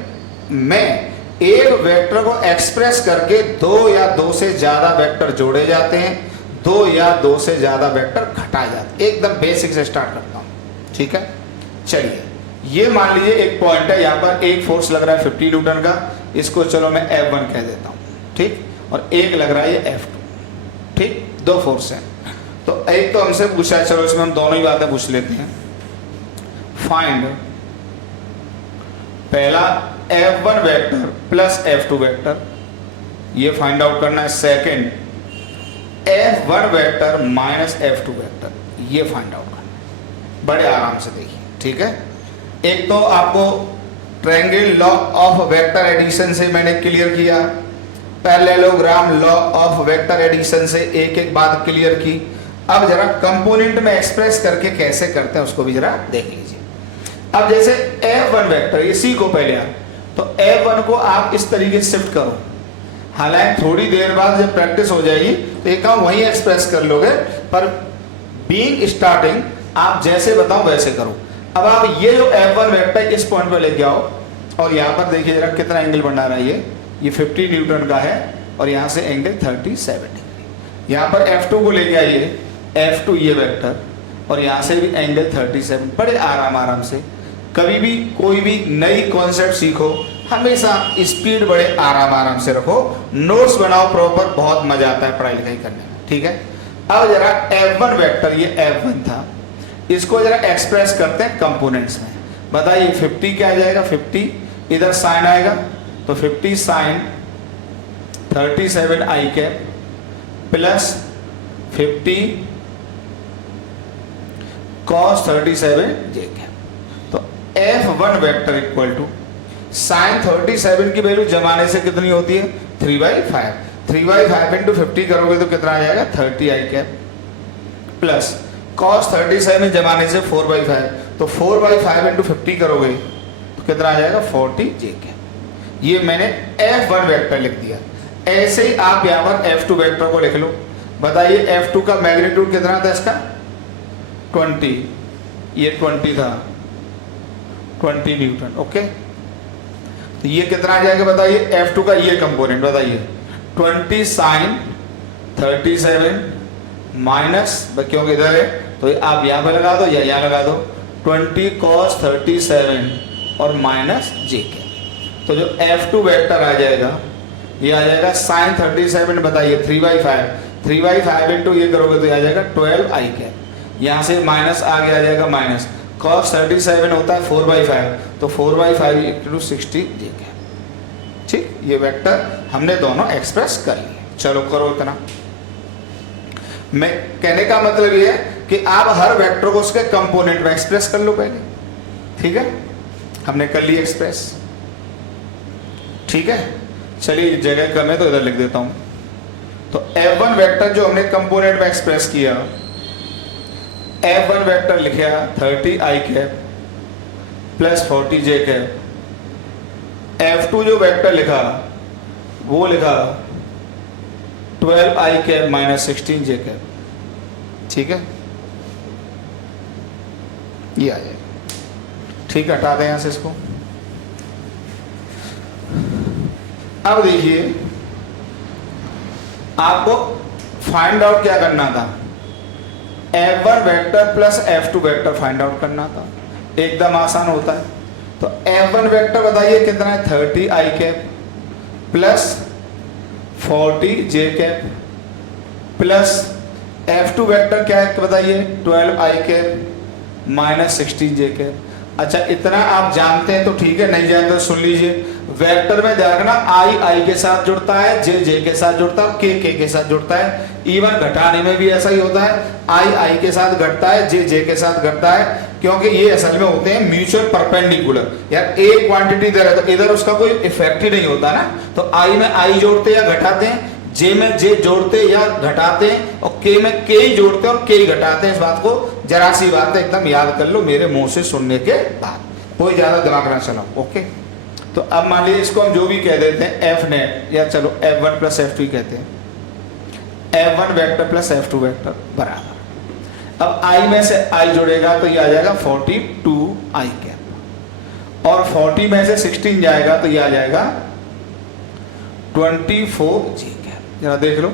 में एक वेक्टर को एक्सप्रेस करके दो या दो से ज्यादा वेक्टर जोड़े जाते हैं, दो या दो से ज्यादा वेक्टर घटाए जाते हैं। एकदम बेसिक से स्टार्ट करता हूं, ठीक है। चलिए ये मान लीजिए एक पॉइंट है, यहाँ पर एक फोर्स लग रहा है 50 न्यूटन का, इसको चलो मैं F1 कह देता हूँ, ठीक, और एक लग रहा है ये F2, ठीक, दो फोर्स हैं। तो एक तो हमसे पूछा है, चलो इसमें हम दोनों ही बातें पूछ लेते हैं। फाइंड पहला F1 vector plus F2 vector, ये फाइंड आउट करना है। Second F1 vector minus F2 vector, ये फाइंड आउट करना है। बड़े आराम से देखिए, ठीक है। एक तो आपको triangle law of vector addition से मैंने क्लियर किया, parallelogram law of vector addition से एक एक बात क्लियर की। अब जरा कंपोनेंट में एक्सप्रेस करके कैसे करते हैं उसको भी जरा देख लीजिए। अब जैसे F1 वेक्टर, ये सी को पहले आप, तो F1 को आप इस तरीके से शिफ्ट करो, हालांकि थोड़ी देर बाद जब प्रैक्टिस हो जाएगी तो एक काम वहीं एक्सप्रेस कर लोगे, पर बीइंग स्टार्टिंग आप जैसे बताओ वैसे करो। अब आप ये जो F1 वेक्टर इस पॉइंट पर लेके आओ और यहाँ पर देखिए जरा कितना एंगल बना रहा है, ये 50 न्यूटन का है और यहाँ से एंगल 37 डिग्री। यहाँ पर F2 को लेके आइए, F2 ये वेक्टर, और यहाँ से भी एंगल 37। बड़े आराम से कभी भी कोई भी नई कॉन्सेप्ट सीखो, हमेशा स्पीड बड़े आराम से रखो, नोट्स बनाओ प्रॉपर, बहुत मजा आता है पढ़ाई लिखाई करने में, ठीक है। अब जरा F1 वेक्टर, ये F1 था, इसको जरा एक्सप्रेस करते हैं कंपोनेंट्स में। बताइए 50 क्या आ जाएगा, 50 इधर साइन आएगा तो 50 साइन 37 आई कैप प्लस 50 कॉस 37 जे कैप। तो F1 vector equal to sign 37 की वैल्यू जमाने से कितनी होती है 3/5, 3/5 इंटू 50 करोगे तो कितना आ जाएगा 30 आई कैप प्लस cos 37 जमाने से 4/5, तो 4/5 इंटू 50 करोगे तो कितना आ जाएगा 40 जे कैप। ये मैंने F1 वेक्टर लिख दिया। ऐसे ही आप यहाँ पर F2 वेक्टर को लिख लो। बताइए F2 का मैग्नीट्यूड कितना था इसका 20, ये 20 था, 20 न्यूटन। ओके, तो ये कितना आ जाएगा बताइए F2 का ये कंपोनेंट, बताइए 20 साइन 37 माइनस, क्योंकि इधर है तो आप यहाँ पे लगा दो या यहाँ लगा दो, 20 cos 37 और माइनस जे के। तो जो F2 वेक्टर आ जाएगा ये आ जाएगा साइन 37, बताइए 3/5, 3/5 इंटू ये करोगे तो ये आ जाएगा 12 आई कैप। यहाँ से माइनस आगे आ जाएगा माइनस, cos 37 होता है 4/5, तो 4/5 इंटू 60 जे कैप। ठीक, ये वेक्टर हमने दोनों एक्सप्रेस कर लिए। चलो करो इतना। मैं कहने का मतलब ये है कि आप हर वेक्टर को उसके कंपोनेंट में एक्सप्रेस कर लो पहले, ठीक है। हमने कर लिया एक्सप्रेस, ठीक है। चलिए जगह कम है तो इधर लिख देता हूं। तो F1 वेक्टर जो हमने कंपोनेंट में एक्सप्रेस किया, F1 वेक्टर लिखा 30 आई कैप प्लस 40 जे कैप। F2 जो वेक्टर लिखा वो लिखा 12 आई कैप माइनस 16 जे कैप, ठीक है। ये आ जाएगा, ठीक है। हटा दें यहां से इसको। अब देखिए आपको फाइंड आउट क्या करना था, F1 vector plus F2 vector find out करना था। एकदम आसान होता है। तो F1 वेक्टर बताइए कितना है 30 आई कैप प्लस 40 जे कैप प्लस F2 वेक्टर क्या है बताइए, 12i cap minus 16j cap. अच्छा इतना आप जानते हैं तो ठीक है, नहीं जानते तो सुन लीजिए। वेक्टर में ध्यान रखना, i के साथ जुड़ता है, j के साथ जुड़ता है, k के साथ जुड़ता है। इवन घटाने में भी ऐसा ही होता है, i के साथ घटता है, j के साथ घटता है, क्योंकि ये असल में होते हैं म्यूचुअल परपेंडिकुलर। यार एक क्वांटिटी इधर है तो इधर उसका कोई इफेक्ट ही नहीं होता ना, तो i में i जोड़ते या घटाते हैं, j में j जोड़ते या घटाते हैं, और k में k ही जोड़ते हैं और k ही घटाते हैं। इस बात को जरा सी बात है एकदम याद कर लो मेरे मुंह से सुनने के बाद, कोई ज्यादा दिमाग ना चलाओ। ओके, तो अब मान लीजिए इसको हम जो भी कह देते हैं f नेट, या चलो f1 प्लस f2 कहते हैं, f1 vector plus f2 vector बराबर। अब i में से i जुड़ेगा तो ये आ जाएगा 42i कैप, और 40 में से 16 जाएगा तो ये आ जाएगा 24j कैप। जरा देख लो,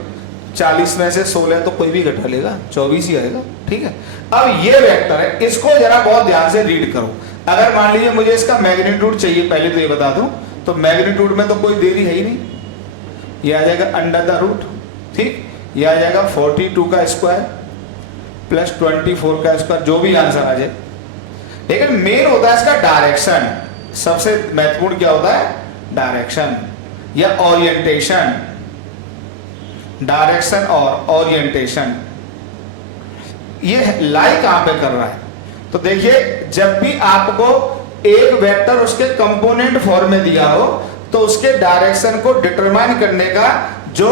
40 में से 16 तो कोई भी घटा लेगा, 24 ही आएगा। ठीक है, अब ये वेक्टर है, इसको जरा बहुत ध्यान से रीड करो। अगर मान लीजिए मुझे इसका मैग्नीट्यूड चाहिए, पहले तो ये बता दूं, तो मैग्नीट्यूड में तो कोई देरी है ही नहीं, ये आ जाएगा अंडर द रूट। ठीक, ये आ जाएगा 42 का स्क्वायर प्लस 24 का स्क्वायर, जो भी आंसर आ जाए। लेकिन मेन होता है इसका डायरेक्शन, सबसे महत्वपूर्ण क्या होता है, डायरेक्शन या ओरिएंटेशन। डायरेक्शन और ओरिएंटेशन, ये लाई कहां पे कर रहा है, तो देखिए जब भी आपको एक वेक्टर उसके कंपोनेंट फॉर्म में दिया हो तो उसके डायरेक्शन को डिटरमाइन करने का जो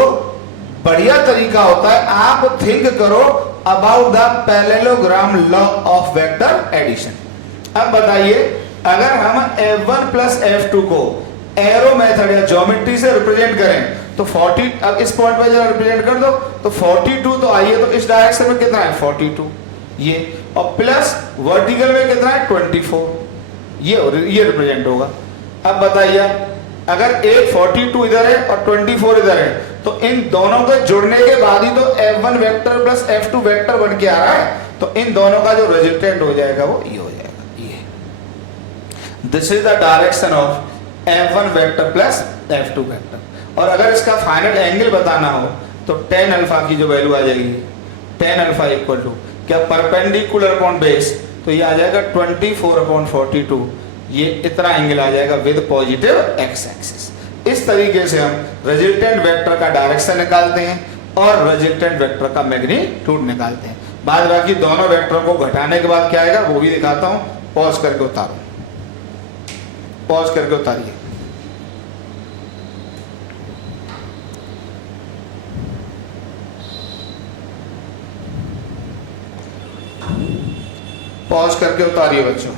बढ़िया तरीका होता है, आप थिंक करो about the parallelogram law of vector addition. अब बताइए, अगर हम f1 प्लस f2 को एरो मेथड या ज्योमेट्री से रिप्रेजेंट करें तो 40, अब इस पॉइंट पर जरा रिप्रेजेंट कर दो तो 42 तो आइए, तो इस डायरेक्शन में कितना है 42 ये, और प्लस वर्टिकल में कितना है 24, ये रिप्रेजेंट होगा। अब बताइए अगर एक 42 इधर है और 24 इधर है, तो इन दोनों के जुड़ने के बाद ही तो f1 vector plus f2 vector बन के आ रहा है, तो इन दोनों का जो रिजल्टेंट हो जाएगा वो ये हो जाएगा, ये। This is the direction of f1 vector plus f2 vector. और अगर इसका फाइनल एंगल बताना हो तो tan अल्फा की जो वैल्यू आ जाएगी, tan अल्फा इक्वल टू क्या, परपेंडिकुलर अपॉन बेस, तो ये आ जाएगा 24/42, ये इतना एंगल आ जाएगा विद पॉजिटिव x एक्सिस। इस तरीके से हम रिजल्टेंट वेक्टर का डायरेक्शन निकालते हैं और रिजल्टेंट वेक्टर का मैग्नीट्यूड निकालते हैं। बाद बाकी दोनों वेक्टर को घटाने के बाद क्या आएगा वो भी दिखाता हूं। पॉज करके उतारो, पॉज करके उतारिए। पॉज करके उतारिए बच्चों,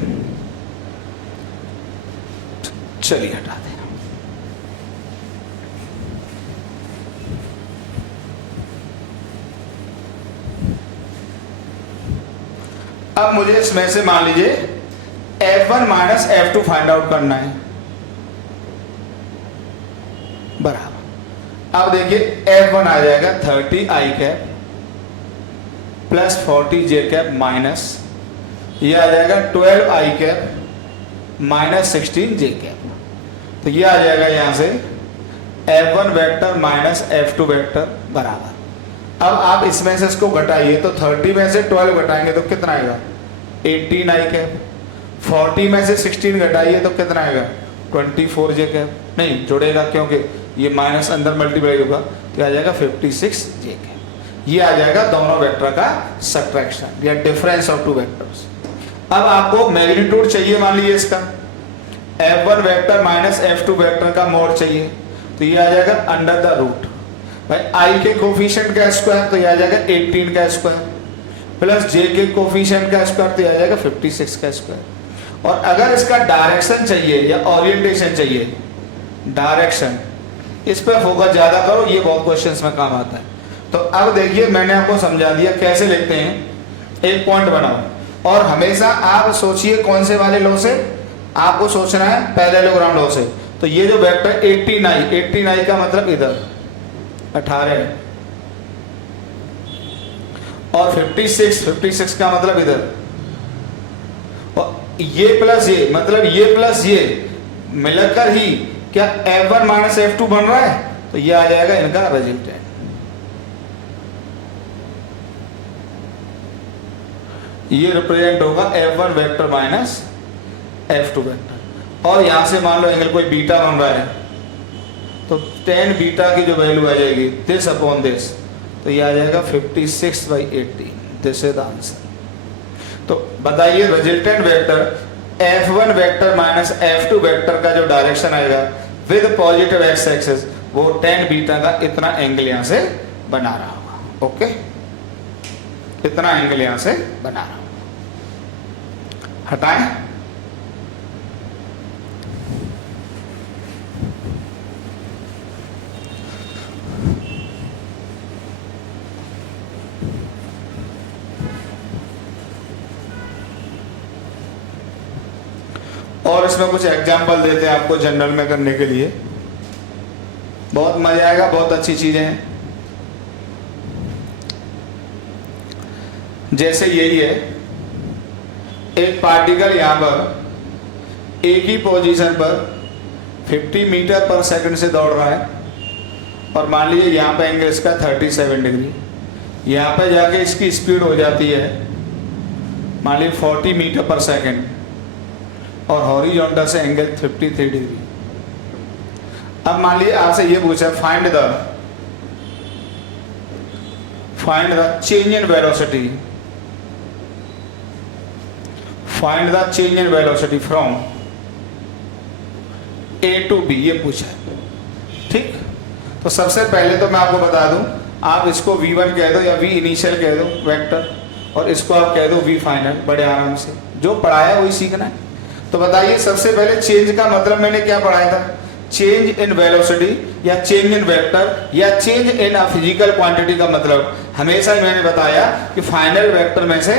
चलिए हटा दें। अब मुझे इसमें से मान लीजिए f1 minus f2 find out करना है, बराबर। अब देखिए f1 आ जाएगा 30i cap plus 40j cap minus, ये आ जाएगा 12i cap minus 16j cap, तो ये आ जाएगा यहां से f1 vector minus f2 vector बराबर। अब आप इसमें से इसको घटाइए तो 30 में से 12 घटाएंगे तो कितना आएगा 18i कैप, 40 में से 16 घटाइए तो कितना आएगा 24j कैप, नहीं जुड़ेगा क्योंकि ये माइनस अंदर मल्टीप्लाई होगा, तो आ जाएगा 56j कैप। ये आ जाएगा दोनों वेक्टर का सब्ट्रैक्शन या डिफरेंस ऑफ टू वेक्टर्स। अब आपको मैग्नीट्यूड चाहिए, मान लीजिए इसका f1 vector minus f2 vector का मोड चाहिए, तो ये आ जाएगा अंडर द रूट भाई i के कोफिशिएंट का स्क्वायर, तो ये आ जाएगा 18 का स्क्वायर प्लस j के कोफिशिएंट का स्क्वायर, तो ये आ जाएगा 56 का स्क्वायर। और अगर इसका डायरेक्शन चाहिए या ओरिएंटेशन चाहिए, डायरेक्शन, इस पर फोकस ज्यादा करो, ये बहुत क्वेश्चंस में काम आता है। तो अब देखिए मैंने आपको समझा दिया कैसे लिखते हैं, एक पॉइंट बनाओ और हमेशा आप सोचिए कौन से वाले लॉ से आपको सोचना है, पैरेललोग्राम लॉ से। तो ये जो वेक्टर 18i का मतलब इधर 18 और 56 का मतलब इधर, और ये प्लस ये मतलब ये प्लस ये मिलकर ही क्या f1 माइनस f2 बन रहा है, तो ये आ जाएगा इनका रिजल्टेंट। ये रिप्रेजेंट होगा F1 vector minus F2 vector. और यहां से मान लो एंगल कोई बीटा बन रहा है तो tan बीटा की जो वैल्यू आ जाएगी दिस अपॉन दिस, तो ये आ जाएगा 56/18। This is the answer. तो बताइए resultant vector F1 vector minus F2 vector का जो डायरेक्शन आएगा विद पॉजिटिव एक्स एक्सिस वो tan बीटा का इतना एंगल यहां से बना रहा होगा। ओके, इतना एंगल यहां से बना रहा होगा। हटाएं। और इसमें कुछ एग्जाम्पल देते हैं आपको जनरल में करने के लिए, बहुत मजा आएगा, बहुत अच्छी चीजें हैं। जैसे यही है, एक पार्टिकल यहां पर एक ही पोजीशन पर 50 मीटर पर सेकंड से दौड़ रहा है और मान लीजिए यहां पे एंगल इसका 37 डिग्री, यहां पे जाके इसकी स्पीड हो जाती है मान लीजिए 40 मीटर पर सेकंड और हॉरिजॉन्टल से एंगल 53 डिग्री। अब मान लीजिए आपसे ये पूछा find the change in velocity, find the change in velocity from A to B, ये पूछा है। ठीक, तो सबसे पहले तो मैं आपको बता दूं, आप इसको V1 कह दो या V इनिशियल कह दो वेक्टर, और इसको आप कह दो V फाइनल, बड़े आराम से, जो पढ़ाया वही सीखना है। तो बताइए सबसे पहले चेंज का मतलब मैंने क्या पढ़ाया था, चेंज इन वेलोसिटी या चेंज इन वेक्टर या change in a physical quantity का मतलब हमेशा ही मैंने बताया कि फाइनल वेक्टर में से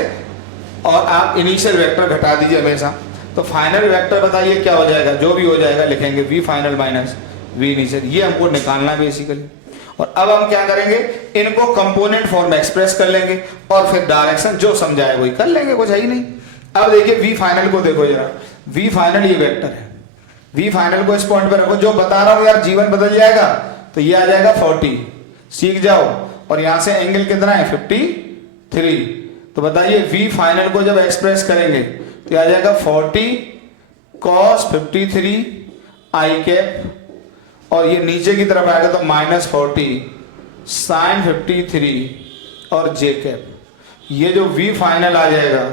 और आप इनिशियल वेक्टर घटा दीजिए हमेशा। तो फाइनल वेक्टर बताइए क्या हो जाएगा, जो भी हो जाएगा लिखेंगे V final minus V initial, ये हमको निकालना बेसिकली। और अब हम क्या करेंगे, इनको कंपोनेंट फॉर्म में एक्सप्रेस कर लेंगे और फिर डायरेक्शन जो समझाए वही कर लेंगे, कुछ है ही नहीं। अब देखिए V फाइनल को देखो जरा, V फाइनल ये वेक्टर है, V फाइनल को इस पॉइंट पे रखो, जो बता रहा हूं यार जीवन बदल जाएगा, तो ये आ जाएगा 40, सीख जाओ। और यहां से एंगल कितना है 53, तो बताइए V फाइनल को जब एक्सप्रेस करेंगे तो ये आ जाएगा 40 cos 53 आई कैप, और ये नीचे की तरफ आएगा तो -40 sin 53 और j कैप, ये जो V फाइनल आ जाएगा।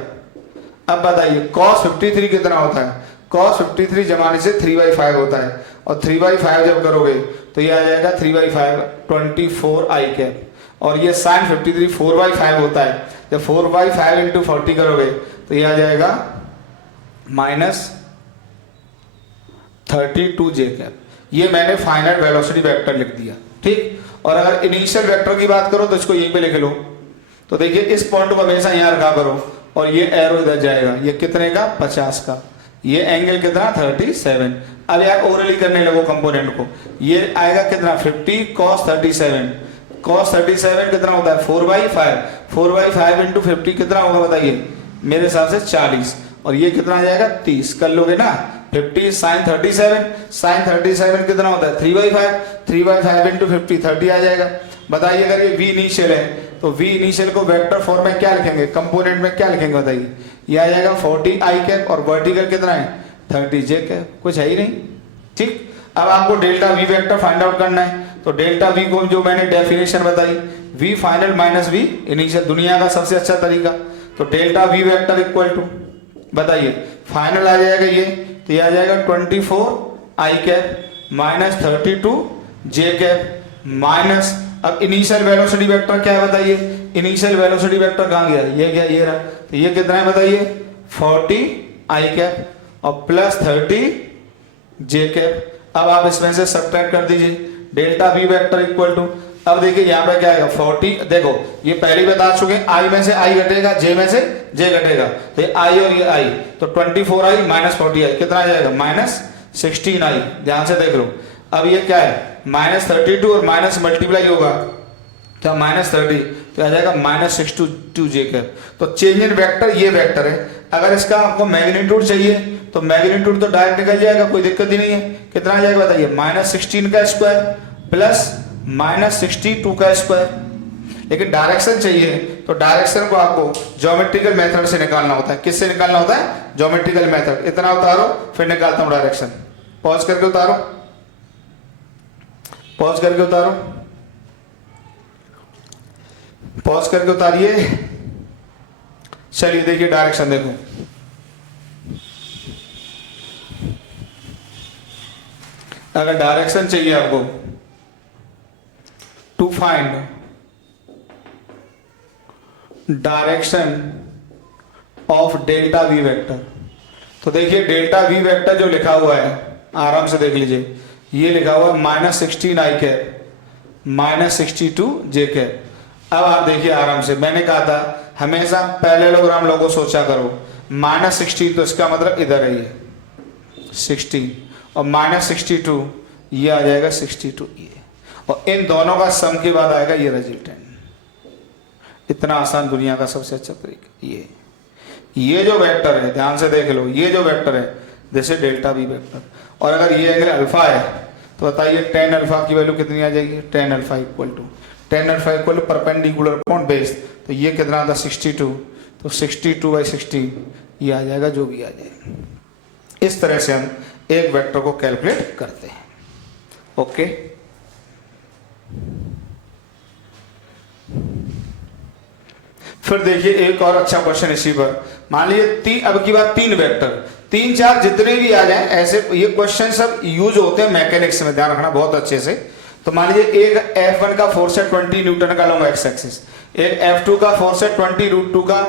अब बताइए cos 53 कितना होता है, cos 53 जमाने से 3/5 होता है, और 3/5 जब करोगे तो ये आ जाएगा 3/5 24 आई कैप, और ये sin 53 4/5 होता है, जब 4/5 इंटू 40 करोगे तो ये आ जाएगा -32 जे कैप। ये मैंने फाइनल वेलोसिटी वेक्टर लिख दिया। ठीक, और अगर इनिशियल वेक्टर की बात करो तो इसको यहीं पे लिख लो। तो देखिए इस पॉइंट को हमेशा यहाँ रखा करो, और ये एरो इधर जाएगा, ये कितने का 50 का, ये एंगल कितना 37। अब यार ओरली करने लगो कंपोनेंट को, ये आएगा कितना 50 cos 37, cos 37 कितना होता है 4/5, 4/5 इंटू 50 कितना होगा बताइए, मेरे हिसाब से 40, और ये कितना आ जाएगा 30, कर लोगे ना। 50 sin 37, sin 37 कितना होता है 3/5, 3/5 इंटू 50 30 आ जाएगा। बताइए अगर ये V इनिशियल है तो V इनिशियल को वेक्टर फॉर्म में क्या लिखेंगे, कंपोनेंट में क्या लिखेंगे बताइए, ये आ जाएगा 40 आई कैप, और वर्टिकल कितना है 30 जे कैप, कुछ है ही नहीं। ठीक, अब आपको delta V vector find out करना है, तो डेल्टा V को जो मैंने डेफिनेशन बताई, V final minus V initial, दुनिया का सबसे अच्छा तरीका। तो delta V vector equal to, बताइए फाइनल आ जाएगा ये, तो ये आ जाएगा 24 i cap minus 32 j cap minus, अब इनिशियल वेलोसिटी वेक्टर क्या है बताइए, इनिशियल वेलोसिटी वेक्टर कहाँ गया, ये गया, ये रहा, तो ये कितना है बताइए 40 आई कैप और प्लस 30 जे कैप। अब आप इसमें से सब्ट्रैक्ट कर दीजिए, delta V vector equal to, अब देखिए यहाँ पे क्या आएगा 40, देखो ये पहले बता चुके, I में से I घटेगा, J में से J घटेगा, तो ये I और ये I, तो 24I माइनस 40I कितना आ जाएगा -16I, ध्यान से देख लो। अब ये क्या है -32 और माइनस मल्टीप्लाई होगा क्या -30, तो आ जाएगा -62 जे कैप। तो चेंज इन वेक्टर ये वेक्टर है, अगर इसका आपको मैग्नीट्यूड चाहिए तो मैग्नीट्यूड तो डायरेक्ट निकल जाएगा, कोई दिक्कत ही नहीं है। कितना आ जाएगा बताइए -16 का स्क्वायर प्लस -62 का स्क्वायर। लेकिन डायरेक्शन चाहिए तो डायरेक्शन को आपको ज्योमेट्रिकल मेथड से निकालना होता है। किससे निकालना होता है? Geometrical method. इतना उतारो, फिर निकालता हूं डायरेक्शन। पॉज करके उतारो, पॉज करके उतारो, पॉज करके उतारिए। चलिए देखिए डायरेक्शन देखो, अगर डायरेक्शन चाहिए आपको to find direction of delta V vector, तो देखिए डेल्टा वी वेक्टर जो लिखा हुआ है आराम से देख लीजिए, ये लिखा हुआ है -16 i कैप -62 j कैप। अब आप देखिए आराम से, मैंने कहा था हमेशा पैरेललोग्राम लोगो सोचा करो। -16 तो इसका मतलब इधर है ये 16 और -62 ये आ जाएगा 62 ये, और इन दोनों का सम के बाद आएगा ये रिजल्टेंट। इतना आसान, दुनिया का सबसे अच्छा तरीका ये जो वेक्टर है, ध्यान से देख लो, ये जो वेक्टर है जैसे डेल्टा वी वेक्टर, और अगर ये एंगल अल्फा है तो बताइए tan अल्फा की वैल्यू कितनी आ जाएगी? tan alpha equal to perpendicular upon base, तो ये कितना आता? 62, तो 62/16 ये आ जाएगा, जो भी आ जाएगा। इस तरह से हम एक वेक्टर को कैलकुलेट करते हैं। ओके, फिर देखिए एक और अच्छा क्वेश्चन इसी पर। मान लीजिए अब की बात 3 वेक्टर, 3 4 जितने भी आ जाएं, ऐसे ये क्वेश्चन सब यूज होते हैं मैकेनिक्स में, ध्यान रखना बहुत अच्छे से। तो मान लीजिए एक F1 का फोर्स है 20 न्यूटन का लॉन्ग एक्स एक्सिस, एक F2 का फोर्स है 20√2 का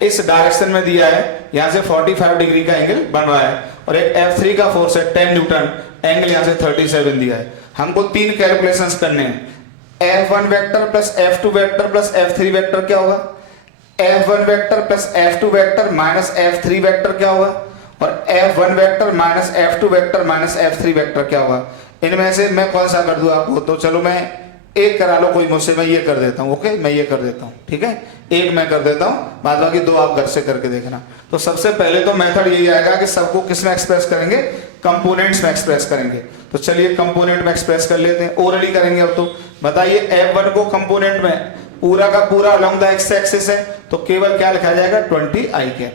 इस डायरेक्शन में दिया है, यहां से 45 डिग्री का एंगल बन रहा है, और एक F3 का फोर्स है 10 न्यूटन, एंगल यहां से 37 दिया है। हमको 3 कैलकुलेशंस करने हैं। F1 vector plus F2 vector plus F3 vector क्या होगा? F1 vector plus F2 vector minus F3 vector क्या होगा? और F1 vector minus F2 vector minus F3 vector क्या होगा? इनमें से मैं कौन सा कर दूं आपको? तो चलो मैं एक करा लो कोई मुझसे, मैं ये कर देता हूं। ओके, मैं ये कर देता हूं, ठीक है, एक मैं कर देता हूं, बाद बाकी 2 आप घर से करके देखना। तो सबसे पहले तो मेथड यही आएगा कि सबको किस में एक्सप्रेस करेंगे? कंपोनेंट्स में एक्सप्रेस करेंगे। तो चलिए कंपोनेंट में एक्सप्रेस कर लेते हैं, ओरली करेंगे। अब तो बताइए F1 को कंपोनेंट में पूरा का पूरा अलोंग द एक्स एक्सिस है, तो केवल क्या लिखा जाएगा? 20 i कैप।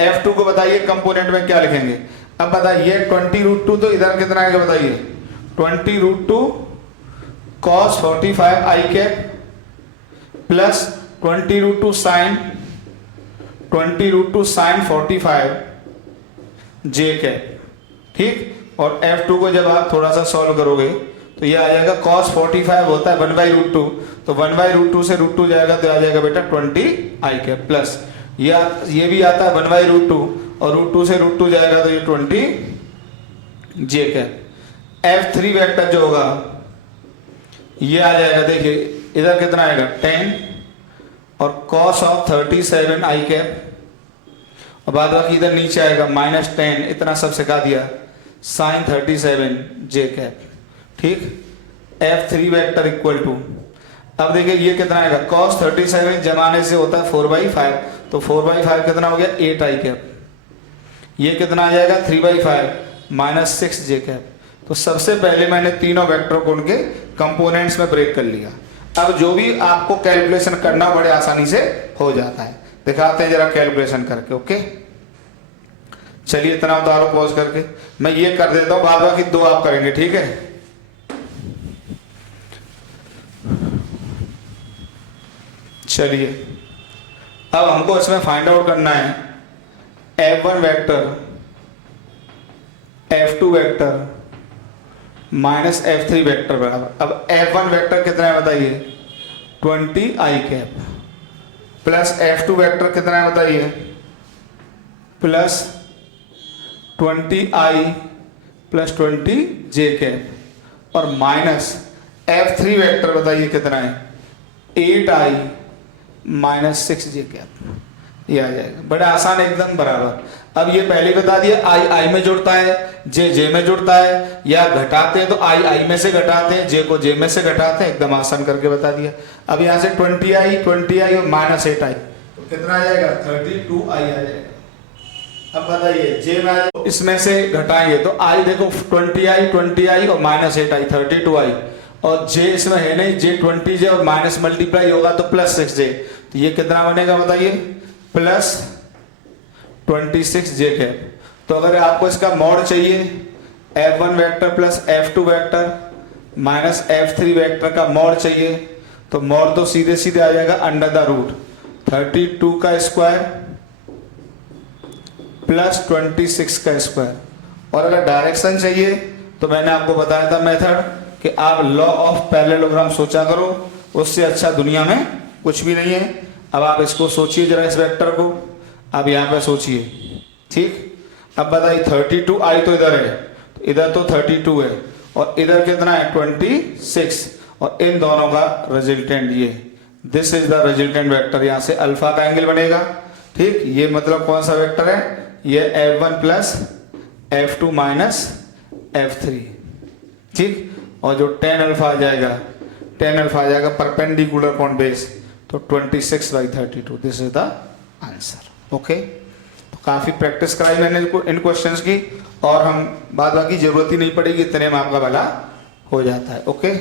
F2 को बताइए कंपोनेंट में क्या लिखेंगे? अब बताइए 20√2, तो इधर कितना आएगा बताइए? 20√2 cos 45 i cap plus 20√2 sin 45 j cap, ठीक। और F2 को जब आप थोड़ा सा सॉल्व करोगे तो ये आ जाएगा cos 45 होता है 1/√2, तो 1/√2 से √2 जाएगा तो आ जाएगा बेटा 20 i कैप, प्लस ये भी आता है 1/√2, और √2 से √2 जाएगा तो ये 20 j कैप। F3 वेक्टर जो होगा ये आ जाएगा, देखिए इधर कितना आएगा? 10 और cos ऑफ 37 i कैप, और बाद बाकी इधर नीचे आएगा -10, इतना सब सिखा दिया, sin 37 j कैप, ठीक। F3 वेक्टर इक्वल टू, अब देखिए ये कितना आएगा? cos 37 जमाने से होता है 4/5, तो 4/5 कितना हो गया? 8 i कैप। ये कितना आ जाएगा? 3/5 -6 j कैप। तो सबसे पहले मैंने तीनों वेक्टर को उनके कंपोनेंट्स में ब्रेक कर लिया। अब जो भी आपको कैलकुलेशन करना बड़े आसानी से हो जाता है। दिखाते हैं जरा कैलकुलेशन करके। ओके, चलिए इतना उतारो पॉज करके, मैं ये कर देता हूं, बाद बाकी 2 आप करेंगे, ठीक है। चलिए अब हमको इसमें फाइंड आउट करना है F1 vector F2 vector minus F3 vector बराबर। अब F1 वेक्टर कितना है बताइए? 20 i cap, plus F2 vector कितना है बताइए? Plus 20 i plus 20 j cap, और माइनस F3 वेक्टर बताइए कितना है? 8 i माइनस 6 j कैप। ये आ जाएगा, बड़ा आसान एकदम बराबर। अब ये पहले बता दिया, i में जुड़ता है, j में जुड़ता है, या घटाते हैं तो i में से घटाते हैं, j को j में से घटाते हैं, एकदम आसान करके बता दिया। अब यहाँ से 20i और माइनस 8i, तो कितना आ जाएगा? 32i आ जाएगा। अब बताइए j में इसमें से घटाएंगे तो i देखो 20i और माइनस 8i 32i, और जे इसमें है नहीं, जे 20j और माइनस मल्टीप्लाई होगा तो प्लस 6j, तो ये कितना बनेगा बताइए, प्लस 26j कैप। तो अगर आपको इसका मॉड चाहिए, f1 vector plus f2 vector minus f3 vector का मॉड चाहिए, तो मॉड तो सीधे सीधे आ जाएगा अंडर द रूट 32 का स्क्वायर प्लस 26 का स्क्वायर। और अगर डायरेक्शन चाहिए तो मैंने आपको बताया था मेथड कि आप लॉ ऑफ पैरेललोग्राम सोचा करो, उससे अच्छा दुनिया में कुछ भी नहीं है। अब आप इसको सोचिए जरा, इस वेक्टर को अब यहाँ पे सोचिए, ठीक। अब बताइए 32 आई तो इधर है, तो इधर तो 32 है और इधर कितना है 26, और इन दोनों का रिजल्टेंट ये, this is the resultant vector. यहाँ से अल्फा का एंगल बनेगा, ठीक। ये मतलब कौन सा वेक्टर है, ये f1 plus f2 minus f3, ठीक। और जो tan अल्फा आ जाएगा परपेंडिकुलर अपॉन बेस, तो 26/32, this is the answer. Okay, तो काफी प्रैक्टिस कराई मैंने इन क्वेश्चंस की, और हम बाद बाकी जरूरत ही नहीं पड़ेगी, इतने में आपका भला हो जाता है। ओके।